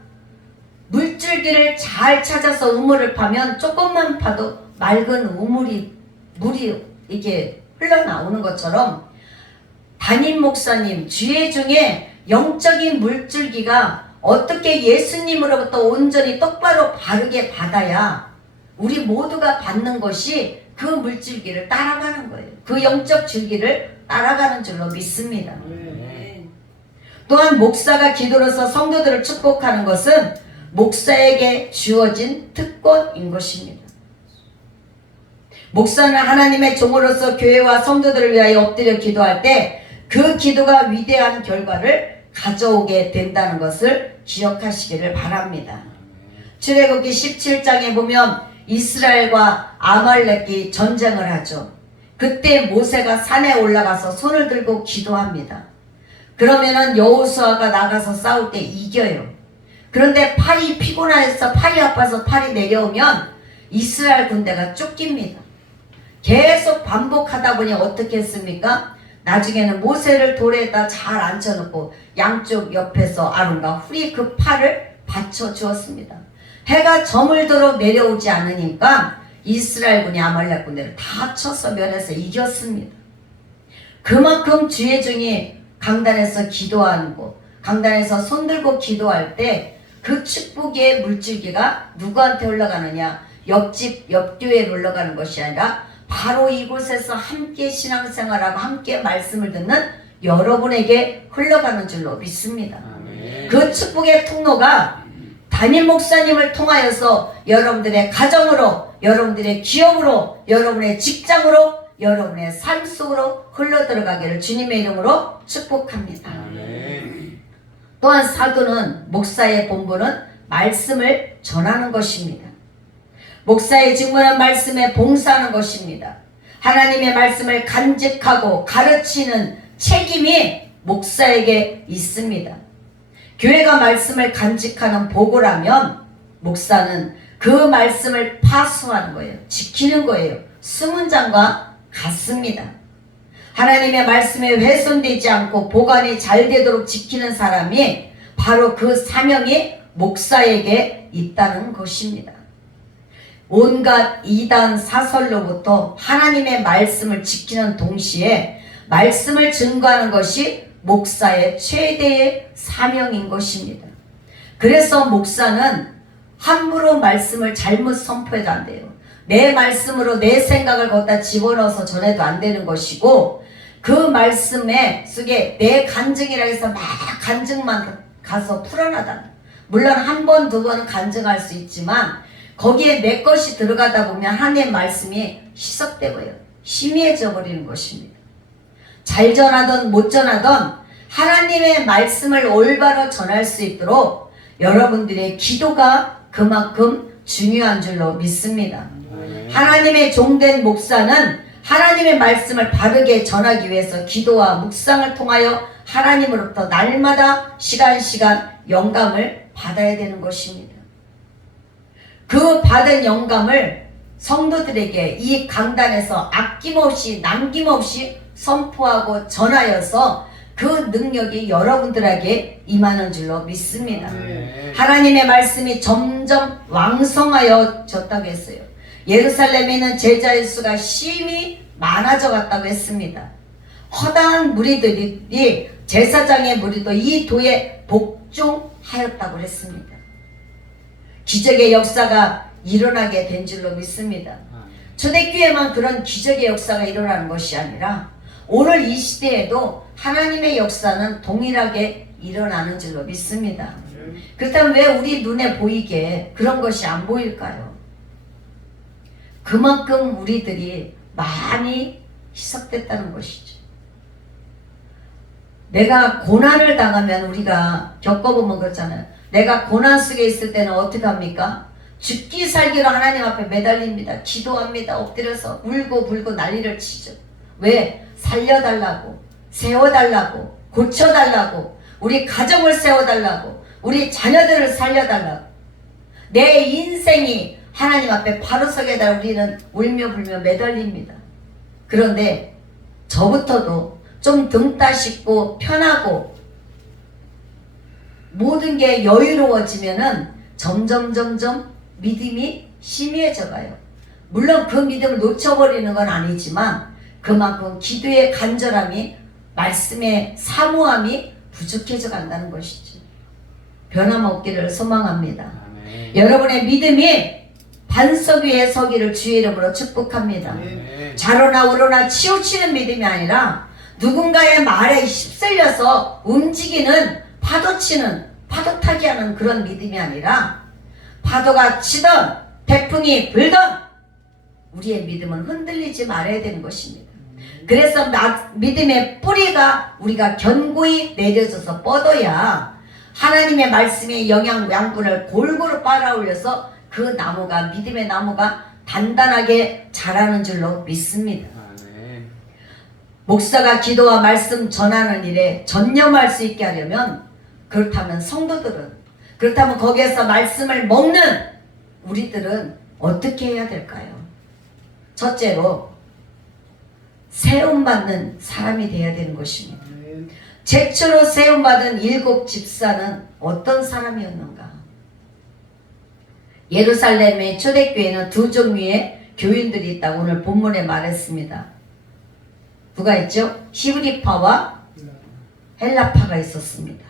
물줄기를 잘 찾아서 우물을 파면 조금만 파도 맑은 물이 이게 흘러나오는 것처럼 담임 목사님, 주의 중에 영적인 물줄기가 어떻게 예수님으로부터 온전히 똑바로 바르게 받아야 우리 모두가 받는 것이 그 물줄기를 따라가는 거예요. 그 영적 줄기를 따라가는 줄로 믿습니다. 또한 목사가 기도로서 성도들을 축복하는 것은 목사에게 주어진 특권인 것입니다. 목사는 하나님의 종으로서 교회와 성도들을 위하여 엎드려 기도할 때 그 기도가 위대한 결과를 가져오게 된다는 것을 기억하시기를 바랍니다. 출애굽기 17장에 보면 이스라엘과 아말렉이 전쟁을 하죠. 그때 모세가 산에 올라가서 손을 들고 기도합니다. 그러면은 여호수아가 나가서 싸울 때 이겨요. 그런데 팔이 피곤해서 팔이 아파서 팔이 내려오면 이스라엘 군대가 쫓깁니다. 계속 반복하다 보니 어떻게 했습니까? 나중에는 모세를 돌에다 잘 앉혀놓고 양쪽 옆에서 아론과 훌이 그 팔을 받쳐 주었습니다. 해가 저물도록 내려오지 않으니까 이스라엘 군이 아말렉 군대를 다 쳐서 면해서 이겼습니다. 그만큼 주의 중이 강단에서 기도하고 강단에서 손들고 기도할 때 그 축복의 물줄기가 누구한테 흘러가느냐? 옆집 옆교회에 흘러가는 것이 아니라 바로 이곳에서 함께 신앙생활하고 함께 말씀을 듣는 여러분에게 흘러가는 줄로 믿습니다. 그 축복의 통로가 담임 목사님을 통하여서 여러분들의 가정으로, 여러분들의 기업으로, 여러분의 직장으로, 여러분의 삶 속으로 흘러들어가기를 주님의 이름으로 축복합니다. 또한 사도는 목사의 본분은 말씀을 전하는 것입니다. 목사의 직무는 말씀에 봉사하는 것입니다. 하나님의 말씀을 간직하고 가르치는 책임이 목사에게 있습니다. 교회가 말씀을 간직하는 보고라면 목사는 그 말씀을 파수하는 거예요. 지키는 거예요. 수문장과 같습니다. 하나님의 말씀에 훼손되지 않고 보관이 잘 되도록 지키는 사람이 바로 그 사명이 목사에게 속에 있다는 것입니다. 온갖 이단 사설로부터 하나님의 말씀을 지키는 동시에 말씀을 증거하는 것이 목사의 최대의 사명인 것입니다. 그래서 목사는 함부로 말씀을 잘못 선포해도 안 돼요. 내 말씀으로 내 생각을 거기다 집어넣어서 전해도 안 되는 것이고, 그 말씀에 속에 내 간증이라 해서 막 간증만 가서 풀어나다. 물론 한 번, 두 번은 간증할 수 있지만 거기에 내 것이 들어가다 보면 하나님의 말씀이 희석되고요. 희미해져 버리는 것입니다. 잘 전하던 못 전하던 하나님의 말씀을 올바로 전할 수 있도록 여러분들의 기도가 그만큼 중요한 줄로 믿습니다. 하나님의 종된 목사는 하나님의 말씀을 바르게 전하기 위해서 기도와 묵상을 통하여 하나님으로부터 날마다 시간 영감을 받아야 되는 것입니다. 그 받은 영감을 성도들에게 이 강단에서 아낌없이 남김없이 선포하고 전하여서 그 능력이 여러분들에게 임하는 줄로 믿습니다. 하나님의 말씀이 점점 왕성하여졌다고 했어요. 예루살렘에는 제자의 수가 심히 많아져 갔다고 했습니다. 허다한 무리들이 제사장의 무리도 이 도에 복종하였다고 했습니다. 기적의 역사가 일어나게 된 줄로 믿습니다. 초대교회만 그런 기적의 역사가 일어나는 것이 아니라 오늘 이 시대에도 하나님의 역사는 동일하게 일어나는 줄로 믿습니다. 그렇다면 왜 우리 눈에 보이게 그런 것이 안 보일까요? 그만큼 우리들이 많이 희석됐다는 것이죠. 내가 고난을 당하면 우리가 겪어보면 그렇잖아요. 내가 고난 속에 있을 때는 어떻게 합니까? 죽기 살기로 하나님 앞에 매달립니다. 기도합니다. 엎드려서 울고 불고 난리를 치죠. 왜? 살려달라고, 세워달라고, 고쳐달라고, 우리 가정을 세워달라고, 우리 자녀들을 살려달라고. 내 인생이 하나님 앞에 바로 서게 해달라고 우리는 울며 불며 매달립니다. 그런데 저부터도 좀 등 따숩고 편하고 모든 게 여유로워지면은 점점 믿음이 희미해져 가요. 물론 그 믿음을 놓쳐버리는 건 아니지만 그만큼 기도의 간절함이, 말씀의 사모함이 부족해져 간다는 것이죠. 변함없기를 소망합니다. 여러분의 믿음이 반석 위에 서기를 주의 이름으로 축복합니다. 좌로나 우로나 치우치는 믿음이 아니라 누군가의 말에 휩쓸려서 움직이는 파도치는, 파도타기 하는 그런 믿음이 아니라 파도가 치든 태풍이 불든 우리의 믿음은 흔들리지 말아야 되는 것입니다. 그래서 믿음의 뿌리가 우리가 견고히 내려져서 뻗어야 하나님의 말씀의 영양 양분을 골고루 빨아올려서 그 나무가, 믿음의 나무가 단단하게 자라는 줄로 믿습니다. 목사가 기도와 말씀 전하는 일에 전념할 수 있게 하려면, 그렇다면 성도들은, 그렇다면 거기에서 말씀을 먹는 우리들은 어떻게 해야 될까요? 첫째로 세움받는 사람이 되어야 되는 것입니다. 최초로 세움받은 7 집사는 어떤 사람이었는가? 예루살렘의 초대교회는 2 종류의 교인들이 있다고 오늘 본문에 말했습니다. 누가 있죠? 히브리파와 헬라파가 있었습니다.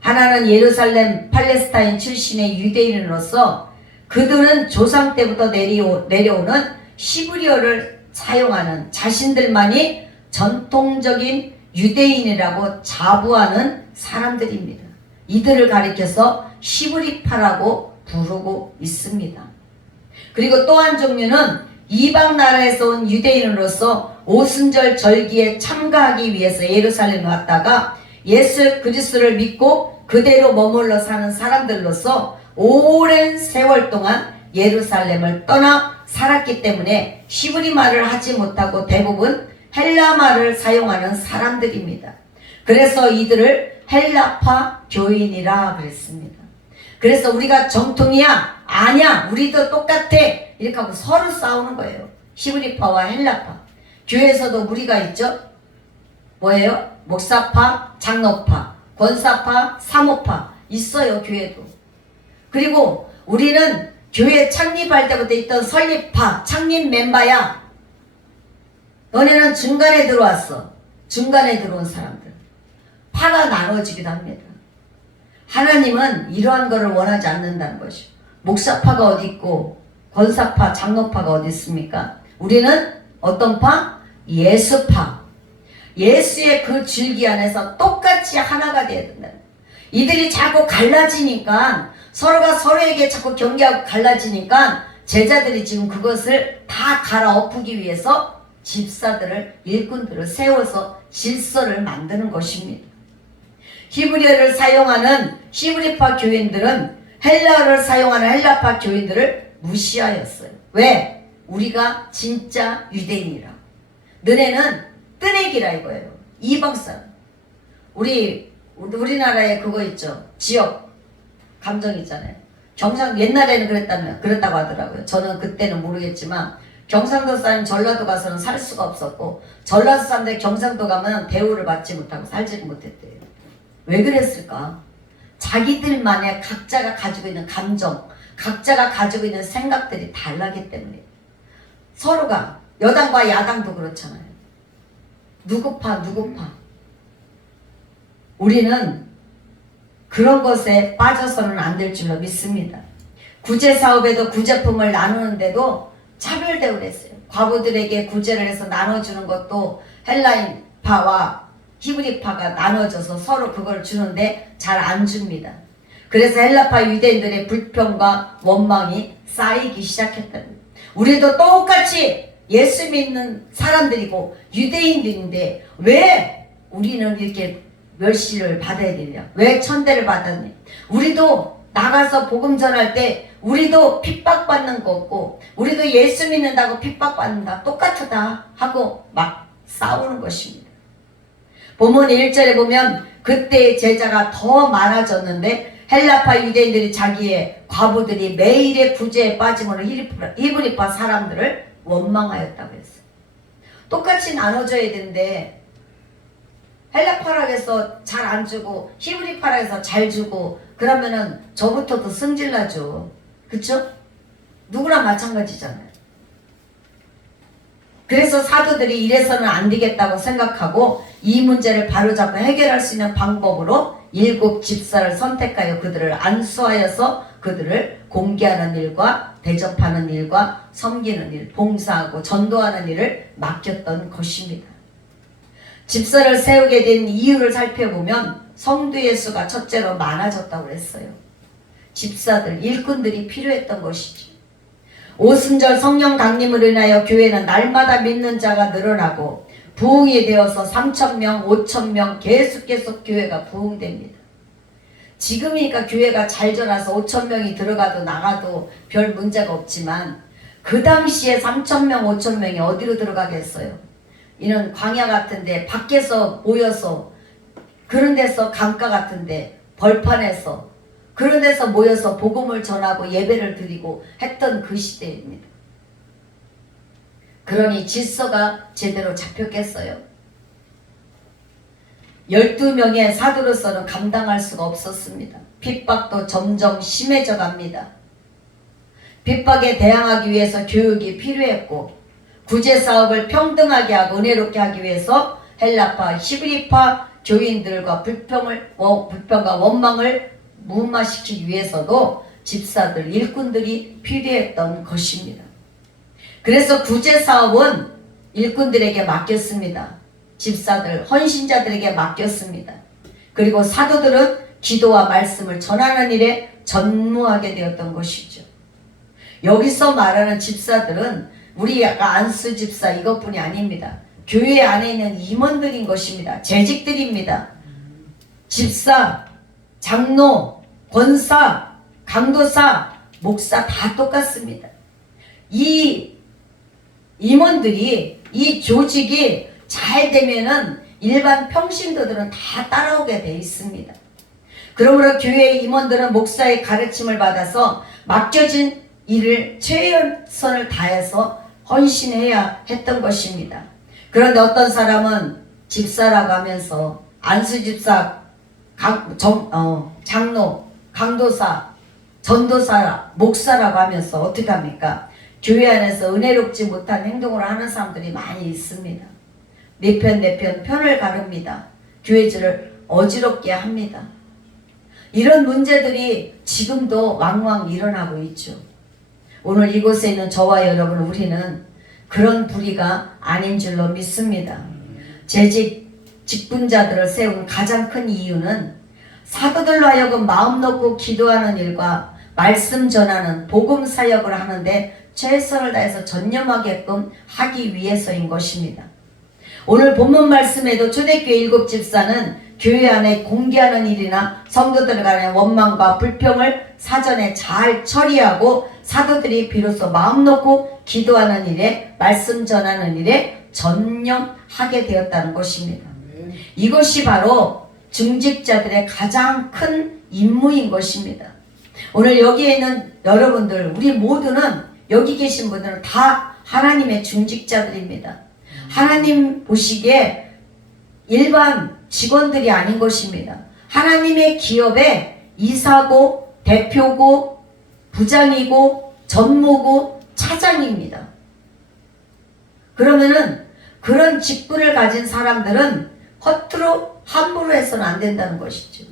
하나는 예루살렘 팔레스타인 출신의 유대인으로서 그들은 조상 때부터 내려오는 히브리어를 사용하는, 자신들만이 전통적인 유대인이라고 자부하는 사람들입니다. 이들을 가리켜서 히브리파라고 부르고 있습니다. 그리고 또 한 종류는 이방 나라에서 온 유대인으로서 오순절 절기에 참가하기 위해서 예루살렘에 왔다가 예수 그리스도를 믿고 그대로 머물러 사는 사람들로서 오랜 세월 동안 예루살렘을 떠나 살았기 때문에 히브리 말을 하지 못하고 대부분 헬라 말을 사용하는 사람들입니다. 그래서 이들을 헬라파 교인이라 그랬습니다. 그래서 우리가 정통이야, 아니야, 우리도 똑같아 이렇게 하고 서로 싸우는 거예요. 히브리파와 헬라파. 교회에서도 무리가 있죠. 뭐예요? 목사파, 장로파, 권사파, 사모파 있어요. 교회도. 그리고 우리는 교회 창립할 때부터 있던 설립파, 창립 멤버야. 너네는 중간에 들어왔어. 중간에 들어온 사람들. 파가 나눠지기도 합니다. 하나님은 이러한 것을 원하지 않는다는 것이요. 목사파가 어디 있고 권사파, 장로파가 어디 있습니까? 우리는 어떤 파? 예수파. 예수의 그 줄기 안에서 똑같이 하나가 되어야 된다. 이들이 자꾸 갈라지니까 서로가 서로에게 자꾸 경계하고 갈라지니까 제자들이 지금 그것을 다 갈아엎기 위해서 집사들을, 일꾼들을 세워서 질서를 만드는 것입니다. 히브리어를 사용하는 히브리파 교인들은 헬라어를 사용하는 헬라파 교인들을 무시하였어요. 왜? 우리가 진짜 유대인이라. 너네는 뜨내기라 이거예요. 이방사람. 우리나라에 그거 있죠. 지역 감정 있잖아요. 옛날에는 그랬다고 하더라고요. 저는 그때는 모르겠지만 경상도 사람 전라도 가서는 살 수가 없었고 전라도 사람들 경상도 가면 대우를 받지 못하고 살지를 못했대요. 왜 그랬을까? 자기들만의 각자가 가지고 있는 감정, 각자가 가지고 있는 생각들이 달라기 때문에. 서로가 여당과 야당도 그렇잖아요. 누구 파. 우리는 그런 것에 빠져서는 안 될 줄로 믿습니다. 구제 사업에도 구제품을 나누는데도 차별 대우를 했어요. 과부들에게 구제를 해서 나눠주는 것도 헬라인파와 히브리파가 나눠져서 서로 그걸 주는데 잘 안 줍니다. 그래서 헬라파 유대인들의 불평과 원망이 쌓이기 시작했답니다. 우리도 똑같이 예수 믿는 사람들이고 유대인들인데 왜 우리는 이렇게 멸시를 받아야 되냐? 왜 천대를 받았냐? 우리도 나가서 복음 전할 때 우리도 핍박받는 거 없고 우리도 예수 믿는다고 핍박받는다 똑같다 하고 막 싸우는 것입니다. 본문 1절에 보면 그때의 제자가 더 많아졌는데 헬라파 유대인들이 자기의 과부들이 매일의 구제에 빠짐으로 히브리파 사람들을 원망하였다고 했어요. 똑같이 나눠줘야 되는데 헬라파락에서 잘 안 주고 히브리파락에서 잘 주고 그러면은 저부터도 승질나죠. 그쵸? 누구나 마찬가지잖아요. 그래서 사도들이 이래서는 안 되겠다고 생각하고 이 문제를 바로잡고 해결할 수 있는 방법으로 7 집사를 선택하여 그들을 안수하여서 그들을 공개하는 일과 대접하는 일과 섬기는 일, 봉사하고 전도하는 일을 맡겼던 것입니다. 집사를 세우게 된 이유를 살펴보면 성도의 수가 첫째로 많아졌다고 했어요. 집사들, 일꾼들이 필요했던 것이죠. 오순절 성령 강림으로 인하여 교회는 날마다 믿는 자가 늘어나고 부흥이 되어서 3,000명, 5,000명 계속 교회가 부흥됩니다. 지금이니까 교회가 잘 자라서 5,000명이 들어가도 나가도 별 문제가 없지만 그 당시에 3,000명, 5,000명이 어디로 들어가겠어요? 이는 광야 같은데 밖에서 모여서 그런 데서 강가 같은데 벌판에서 그런 데서 모여서 복음을 전하고 예배를 드리고 했던 그 시대입니다. 그러니 질서가 제대로 잡혔겠어요? 12명의 사도로서는 감당할 수가 없었습니다. 핍박도 점점 심해져 갑니다. 핍박에 대항하기 위해서 교육이 필요했고 구제사업을 평등하게 하고 은혜롭게 하기 위해서 헬라파, 히브리파 교인들과 불평과 원망을 무마시키기 위해서도 집사들, 일꾼들이 필요했던 것입니다. 그래서 구제사업은 일꾼들에게 맡겼습니다. 집사들, 헌신자들에게 맡겼습니다. 그리고 사도들은 기도와 말씀을 전하는 일에 전무하게 되었던 것이죠. 여기서 말하는 집사들은 우리 안수 집사 이것뿐이 아닙니다. 교회 안에 있는 임원들인 것입니다. 재직들입니다. 집사, 장로, 권사, 강도사, 목사 다 똑같습니다. 이 임원들이 이 조직이 잘 되면은 일반 평신도들은 다 따라오게 돼 있습니다. 그러므로 교회의 임원들은 목사의 가르침을 받아서 맡겨진 일을 최선을 다해서 헌신해야 했던 것입니다. 그런데 어떤 사람은 집사라고 하면서 안수집사, 장로, 강도사 전도사, 목사라고 하면서 어떻게 합니까? 교회 안에서 은혜롭지 못한 행동을 하는 사람들이 많이 있습니다. 내 편 편을 가릅니다. 교회들을 어지럽게 합니다. 이런 문제들이 지금도 왕왕 일어나고 있죠. 오늘 이곳에 있는 저와 여러분, 우리는 그런 불의가 아닌 줄로 믿습니다. 재직 직분자들을 세운 가장 큰 이유는 사도들로 하여금 마음 놓고 기도하는 일과 말씀 전하는 복음 사역을 하는데 최선을 다해서 전념하게끔 하기 위해서인 것입니다. 오늘 본문 말씀에도 초대교회 7집사는 교회 안에 공개하는 일이나 성도들 간의 원망과 불평을 사전에 잘 처리하고 사도들이 비로소 마음 놓고 기도하는 일에, 말씀 전하는 일에 전념하게 되었다는 것입니다. 이것이 바로 중직자들의 가장 큰 임무인 것입니다. 오늘 여기에 있는 여러분들, 우리 모두는, 여기 계신 분들은 다 하나님의 중직자들입니다. 하나님 보시기에 일반 직원들이 아닌 것입니다. 하나님의 기업의 이사고, 대표고, 부장이고, 전무고, 차장입니다. 그러면은 그런 직분을 가진 사람들은 허투루 함부로 해서는 안 된다는 것이죠.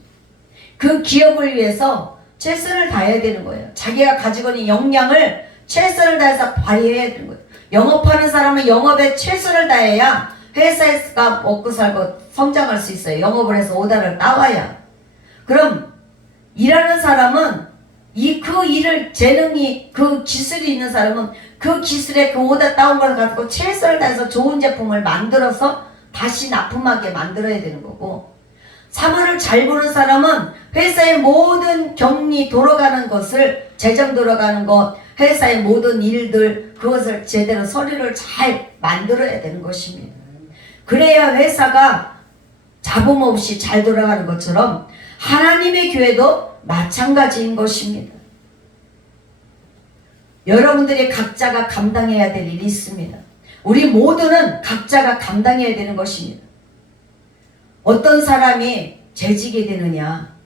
그 기업을 위해서 최선을 다해야 되는 거예요. 자기가 가지고 있는 역량을 최선을 다해서 발휘해야 되는 거예요. 영업하는 사람은 영업에 최선을 다해야 회사에서 먹고 살고 성장할 수 있어요. 영업을 해서 오다를 따와야. 그럼 일하는 사람은 그 일을, 재능이, 그 기술이 있는 사람은 그 기술에 그 오다 따온 걸 가지고 최선을 다해서 좋은 제품을 만들어서 다시 납품하게 만들어야 되는 거고, 사무를 잘 보는 사람은 회사의 모든 경리 돌아가는 것을, 재정 돌아가는 것, 회사의 모든 일들, 그것을 제대로 서류를 잘 만들어야 되는 것입니다. 그래야 회사가 잡음 없이 잘 돌아가는 것처럼 하나님의 교회도 마찬가지인 것입니다. 여러분들이 각자가 감당해야 될 일이 있습니다. 우리 모두는 각자가 감당해야 되는 것입니다. 어떤 사람이 재직이 되느냐?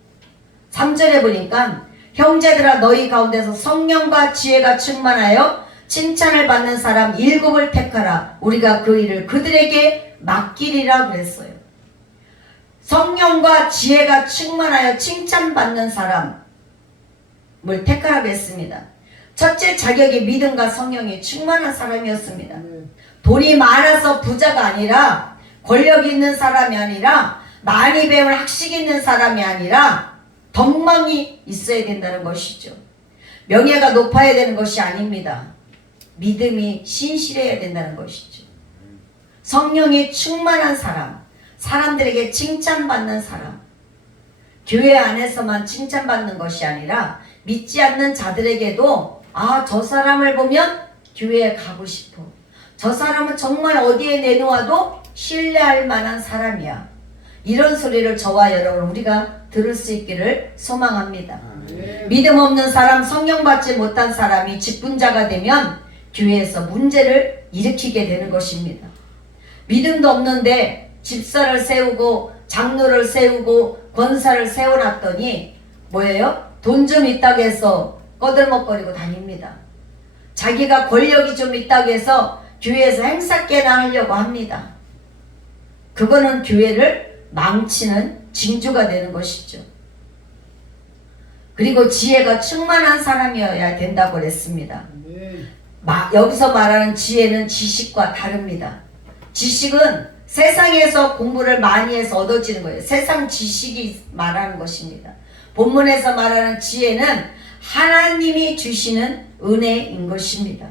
3절에 보니까 형제들아 너희 가운데서 성령과 지혜가 충만하여 칭찬을 받는 사람 7을 택하라. 우리가 그 일을 그들에게 맡기리라 그랬어요. 성령과 지혜가 충만하여 칭찬받는 사람을 택하라고 했습니다. 첫째 자격이 믿음과 성령이 충만한 사람이었습니다. 돈이 많아서 부자가 아니라, 권력 있는 사람이 아니라, 많이 배운 학식 있는 사람이 아니라 덕망이 있어야 된다는 것이죠. 명예가 높아야 되는 것이 아닙니다. 믿음이 신실해야 된다는 것이죠. 성령이 충만한 사람, 사람들에게 칭찬받는 사람, 교회 안에서만 칭찬받는 것이 아니라 믿지 않는 자들에게도 저 사람을 보면 교회에 가고 싶어. 저 사람은 정말 어디에 내놓아도 신뢰할 만한 사람이야. 이런 소리를 저와 여러분 우리가 들을 수 있기를 소망합니다. 믿음 없는 사람, 성령 받지 못한 사람이 직분자가 되면 교회에서 문제를 일으키게 되는 것입니다. 믿음도 없는데 집사를 세우고 장로를 세우고 권사를 세워놨더니 뭐예요? 돈 좀 있다고 해서 꺼들먹거리고 다닙니다. 자기가 권력이 좀 있다고 해서 교회에서 행사깨나 하려고 합니다. 그거는 교회를 망치는 징조가 되는 것이죠. 그리고 지혜가 충만한 사람이어야 된다고 그랬습니다. 여기서 말하는 지혜는 지식과 다릅니다. 지식은 세상에서 공부를 많이 해서 얻어지는 거예요. 세상 지식이 말하는 것입니다. 본문에서 말하는 지혜는 하나님이 주시는 은혜인 것입니다.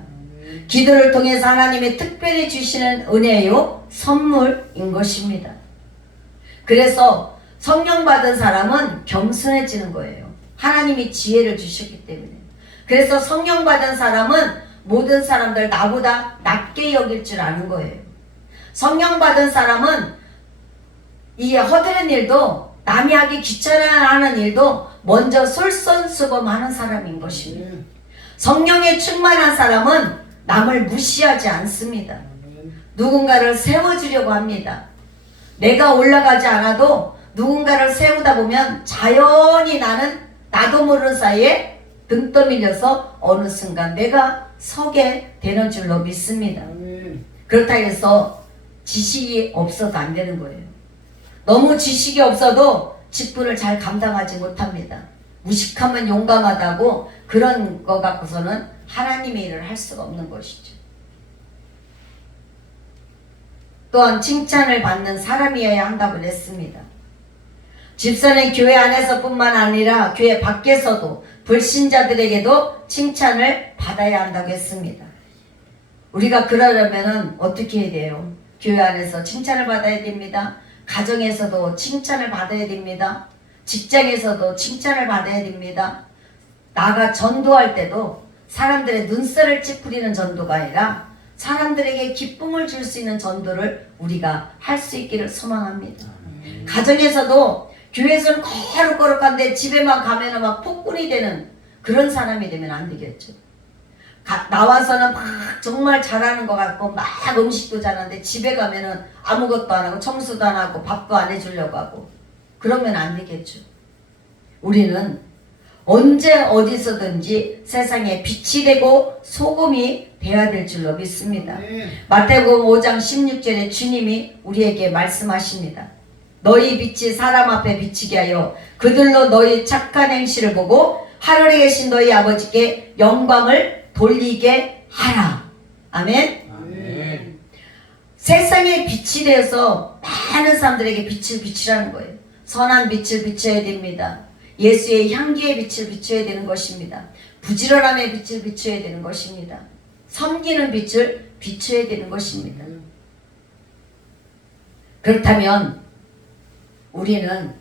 기도를 통해서 하나님이 특별히 주시는 은혜요, 선물인 것입니다. 그래서 성령 받은 사람은 겸손해지는 거예요. 하나님이 지혜를 주셨기 때문에. 그래서 성령 받은 사람은 모든 사람들 나보다 낮게 여길 줄 아는 거예요. 성령 받은 사람은 이 허드렛 일도, 남이 하기 귀찮아하는 일도 먼저 솔선수범하는 사람인 것입니다. 성령에 충만한 사람은 남을 무시하지 않습니다. 누군가를 세워주려고 합니다. 내가 올라가지 않아도 누군가를 세우다 보면 자연히 나는 나도 모르는 사이에 등 떠밀려서 어느 순간 내가 서게 되는 줄로 믿습니다. 그렇다 해서 지식이 없어도 안 되는 거예요. 너무 지식이 없어도 직분을 잘 감당하지 못합니다. 무식하면 용감하다고 그런 거 갖고서는 하나님의 일을 할 수가 없는 것이죠. 또한 칭찬을 받는 사람이어야 한다고 했습니다. 집사는 교회 안에서뿐만 아니라 교회 밖에서도 불신자들에게도 칭찬을 받아야 한다고 했습니다. 우리가 그러려면 어떻게 해야 돼요? 교회 안에서 칭찬을 받아야 됩니다. 가정에서도 칭찬을 받아야 됩니다. 직장에서도 칭찬을 받아야 됩니다. 나가 전도할 때도 사람들의 눈살을 찌푸리는 전도가 아니라 사람들에게 기쁨을 줄 수 있는 전도를 우리가 할 수 있기를 소망합니다. 가정에서도 교회에서는 거룩거룩한데 집에만 가면은 막 폭군이 되는 그런 사람이 되면 안 되겠죠. 나와서는 막 정말 잘하는 것 같고 막 음식도 잘하는데 집에 가면은 아무것도 안 하고 청소도 안 하고 밥도 안 해주려고 하고 그러면 안 되겠죠. 우리는 언제 어디서든지 세상에 빛이 되고 소금이 되어야 될 줄로 믿습니다. 마태복음 5장 16절에 주님이 우리에게 말씀하십니다. 너희 빛이 사람 앞에 비치게 하여 그들로 너희 착한 행실을 보고 하늘에 계신 너희 아버지께 영광을 돌리게 하라. 아멘. 아멘. 세상에 빛이 되어서 많은 사람들에게 빛을 비추라는 거예요. 선한 빛을 비춰야 됩니다. 예수의 향기의 빛을 비춰야 되는 것입니다. 부지런함의 빛을 비춰야 되는 것입니다. 섬기는 빛을 비춰야 되는 것입니다. 그렇다면 우리는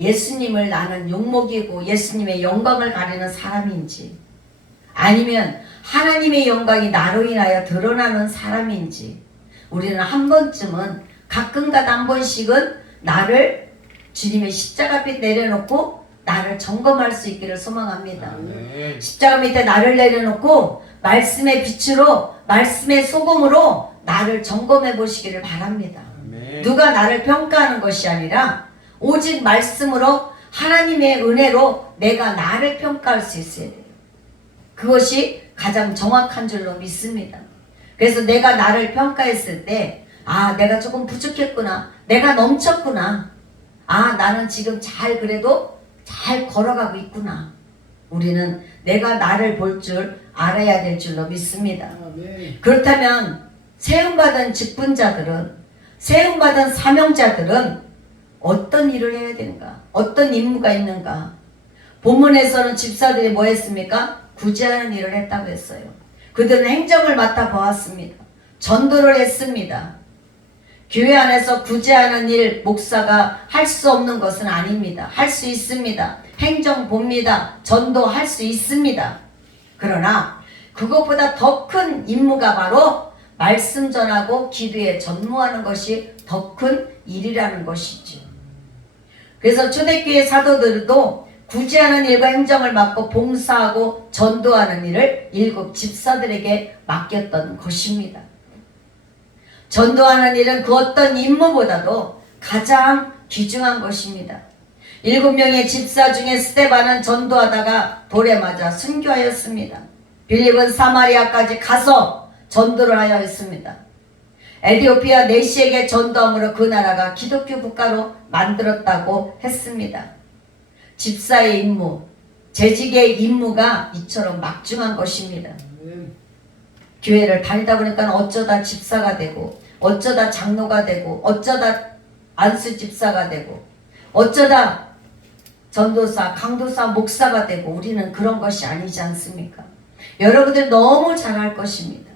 예수님을 나는 욕먹이고 예수님의 영광을 가리는 사람인지 아니면 하나님의 영광이 나로 인하여 드러나는 사람인지 우리는 한 번쯤은 가끔가다 한 번씩은 나를 주님의 십자가 앞에 내려놓고 나를 점검할 수 있기를 소망합니다. 아멘. 십자가 밑에 나를 내려놓고 말씀의 빛으로 말씀의 소금으로 나를 점검해 보시기를 바랍니다. 아멘. 누가 나를 평가하는 것이 아니라 오직 말씀으로 하나님의 은혜로 내가 나를 평가할 수 있어야 돼요. 그것이 가장 정확한 줄로 믿습니다. 그래서 내가 나를 평가했을 때 내가 조금 부족했구나. 내가 넘쳤구나. 나는 지금 그래도 잘 걸어가고 있구나. 우리는 내가 나를 볼 줄 알아야 될 줄로 믿습니다. 그렇다면 세움받은 직분자들은 세움받은 사명자들은 어떤 일을 해야 되는가? 어떤 임무가 있는가? 본문에서는 집사들이 뭐 했습니까? 구제하는 일을 했다고 했어요. 그들은 행정을 맡아 보았습니다. 전도를 했습니다. 교회 안에서 구제하는 일 목사가 할 수 없는 것은 아닙니다. 할 수 있습니다. 행정 봅니다. 전도할 수 있습니다. 그러나 그것보다 더 큰 임무가 바로 말씀 전하고 기도에 전무하는 것이 더 큰 일이라는 것이죠. 그래서 초대교회 사도들도 구제하는 일과 행정을 맡고 봉사하고 전도하는 일을 7 집사들에게 맡겼던 것입니다. 전도하는 일은 그 어떤 임무보다도 가장 귀중한 것입니다. 7명의 집사 중에 스데반은 전도하다가 돌에 맞아 순교하였습니다. 빌립은 사마리아까지 가서 전도를 하여 했습니다. 에티오피아 네시에게 전도함으로 그 나라가 기독교 국가로 만들었다고 했습니다. 집사의 임무, 재직의 임무가 이처럼 막중한 것입니다. 교회를 다니다 보니까 어쩌다 집사가 되고 어쩌다 장로가 되고 어쩌다 안수 집사가 되고 어쩌다 전도사, 강도사, 목사가 되고 우리는 그런 것이 아니지 않습니까? 여러분들 너무 잘할 것입니다.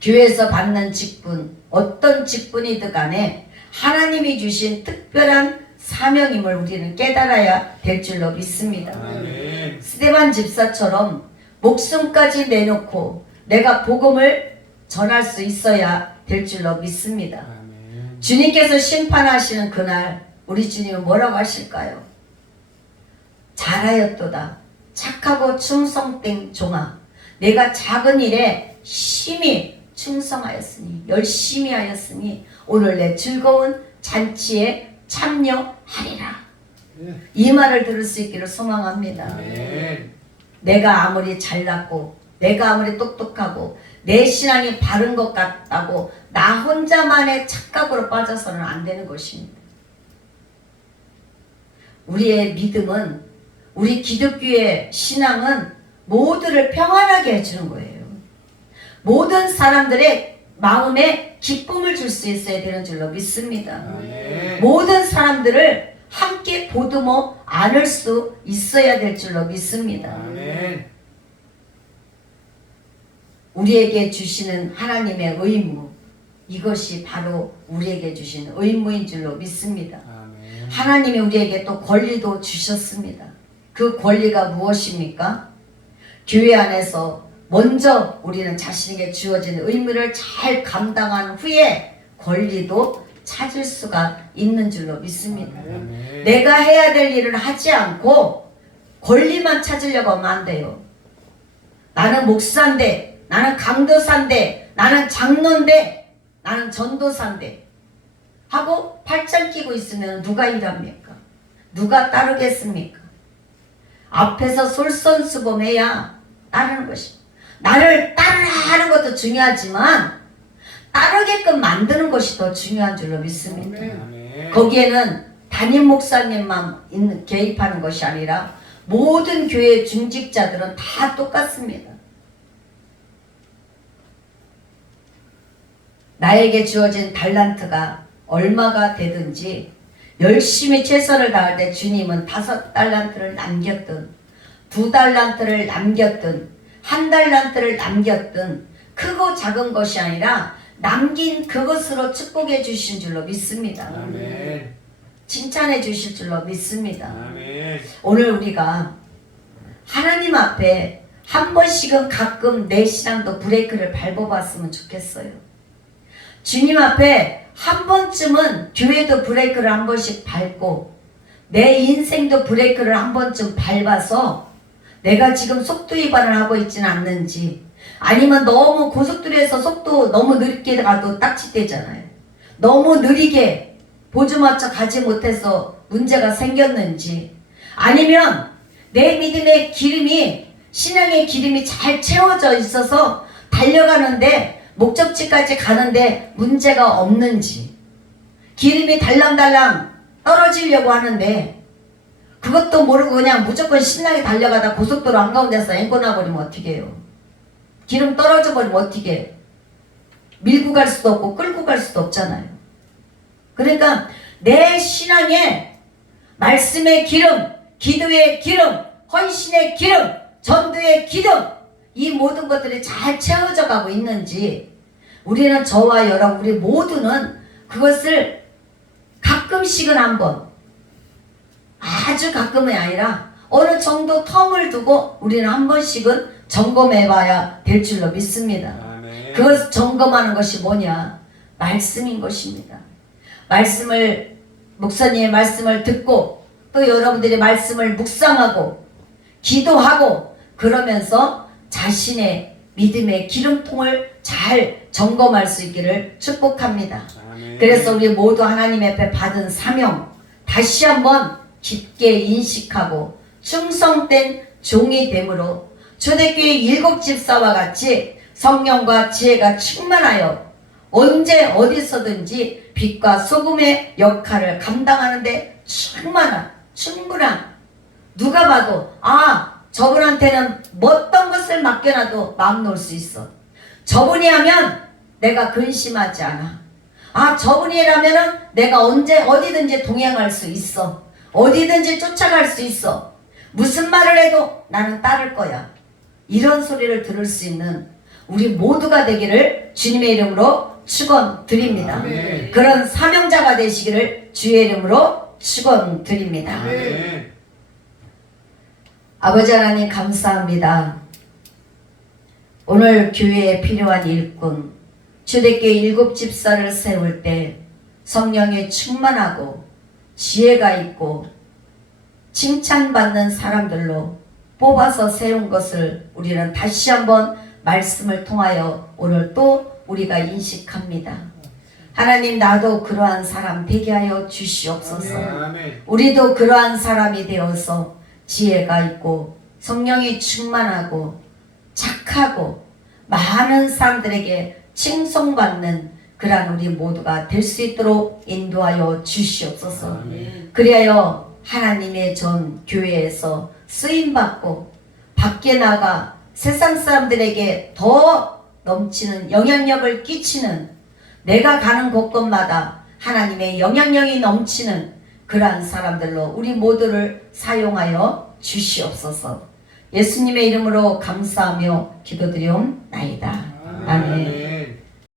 교회에서 받는 직분, 어떤 직분이든 간에 하나님이 주신 특별한 사명임을 우리는 깨달아야 될 줄로 믿습니다. 아멘. 스데반 집사처럼 목숨까지 내놓고 내가 복음을 전할 수 있어야 될 줄로 믿습니다. 아멘. 주님께서 심판하시는 그날 우리 주님은 뭐라고 하실까요? 잘하였도다. 착하고 충성된 종아. 내가 작은 일에 심히 충성하였으니 열심히 하였으니 오늘 내 즐거운 잔치에 참여하리라. 이 말을 들을 수 있기를 소망합니다. 아멘. 내가 아무리 잘났고 내가 아무리 똑똑하고 내 신앙이 바른 것 같다고 나 혼자만의 착각으로 빠져서는 안 되는 것입니다. 우리의 믿음은, 우리 기독교의 신앙은 모두를 평안하게 해주는 거예요. 모든 사람들의 마음에 기쁨을 줄 수 있어야 되는 줄로 믿습니다. 아멘. 모든 사람들을 함께 보듬어 안을 수 있어야 될 줄로 믿습니다. 아멘. 우리에게 주시는 하나님의 의무, 이것이 바로 우리에게 주시는 의무인 줄로 믿습니다. 아멘. 하나님이 우리에게 또 권리도 주셨습니다. 그 권리가 무엇입니까? 교회 안에서 먼저 우리는 자신에게 주어진 의무를 잘 감당한 후에 권리도 찾을 수가 있는 줄로 믿습니다. 아멘. 내가 해야 될 일을 하지 않고 권리만 찾으려고 하면 안 돼요. 나는 목사인데, 나는 강도사인데, 나는 장로인데, 나는 전도사인데 하고 팔짱 끼고 있으면 누가 일합니까? 누가 따르겠습니까? 앞에서 솔선수범해야 따르는 것입니다. 나를 따르하는 것도 중요하지만 따르게끔 만드는 것이 더 중요한 줄로 믿습니다. 아멘. 거기에는 담임 목사님만 개입하는 것이 아니라 모든 교회 중직자들은 다 똑같습니다. 나에게 주어진 달란트가 얼마가 되든지 열심히 최선을 다할 때 주님은 5달란트를 남겼든 2달란트를 남겼든 1달란트를 남겼든 크고 작은 것이 아니라 남긴 그것으로 축복해 주신 줄로 믿습니다. 아멘. 칭찬해 주실 줄로 믿습니다. 아멘. 오늘 우리가 하나님 앞에 한 번씩은 가끔 내 신앙도 브레이크를 밟아봤으면 좋겠어요. 주님 앞에 한 번쯤은 교회도 브레이크를 한 번씩 밟고 내 인생도 브레이크를 한 번쯤 밟아서 내가 지금 속도 위반을 하고 있지는 않는지, 아니면 너무 고속도로에서 속도 너무 느리게 가도 딱지대잖아요. 너무 느리게 보조 맞춰 가지 못해서 문제가 생겼는지, 아니면 내 믿음의 기름이, 신앙의 기름이 잘 채워져 있어서 달려가는데 목적지까지 가는데 문제가 없는지, 기름이 달랑달랑 떨어지려고 하는데 그것도 모르고 그냥 무조건 신나게 달려가다 고속도로 한가운데서 앵꼬 나버리면 어떻게 해요? 기름 떨어져 버리면 어떻게 해요? 밀고 갈 수도 없고 끌고 갈 수도 없잖아요. 그러니까 내 신앙에 말씀의 기름, 기도의 기름, 헌신의 기름, 전도의 기름, 이 모든 것들이 잘 채워져 가고 있는지, 우리는, 저와 여러분, 우리 모두는 그것을 가끔씩은 한번, 아주 가끔이 아니라 어느 정도 텀을 두고 우리는 한 번씩은 점검해 봐야 될 줄로 믿습니다. 아멘. 그것을 점검하는 것이 뭐냐? 말씀인 것입니다. 목사님의 말씀을 듣고 또 여러분들이 말씀을 묵상하고 기도하고 그러면서 자신의 믿음의 기름통을 잘 점검할 수 있기를 축복합니다. 아멘. 그래서 우리 모두 하나님 앞에 받은 사명 다시 한번 깊게 인식하고 충성된 종이 되므로 초대교회 7집사와 같이 성령과 지혜가 충만하여 언제 어디서든지 빛과 소금의 역할을 감당하는데 충분한, 누가 봐도 저분한테는 어떤 것을 맡겨놔도 마음 놓을 수 있어. 저분이 하면 내가 근심하지 않아. 저분이라면은 내가 언제 어디든지 동행할 수 있어. 어디든지 쫓아갈 수 있어. 무슨 말을 해도 나는 따를 거야. 이런 소리를 들을 수 있는 우리 모두가 되기를 주님의 이름으로 축원드립니다. 아멘. 그런 사명자가 되시기를 주의 이름으로 축원드립니다. 아멘. 아버지 하나님 감사합니다. 오늘 교회에 필요한 일꾼, 초대교회 7집사를 세울 때 성령이 충만하고 지혜가 있고 칭찬받는 사람들로 뽑아서 세운 것을 우리는 다시 한번 말씀을 통하여 오늘 또 우리가 인식합니다. 하나님 나도 그러한 사람 되게 하여 주시옵소서. 아멘. 우리도 그러한 사람이 되어서 지혜가 있고 성령이 충만하고 착하고 많은 사람들에게 칭송받는 그러한 우리 모두가 될 수 있도록 인도하여 주시옵소서. 아멘. 그리하여 하나님의 전 교회에서 쓰임받고 밖에 나가 세상 사람들에게 더 넘치는 영향력을 끼치는, 내가 가는 곳곳마다 하나님의 영향력이 넘치는 그러한 사람들로 우리 모두를 사용하여 주시옵소서. 예수님의 이름으로 감사하며 기도드리옵나이다. 아멘.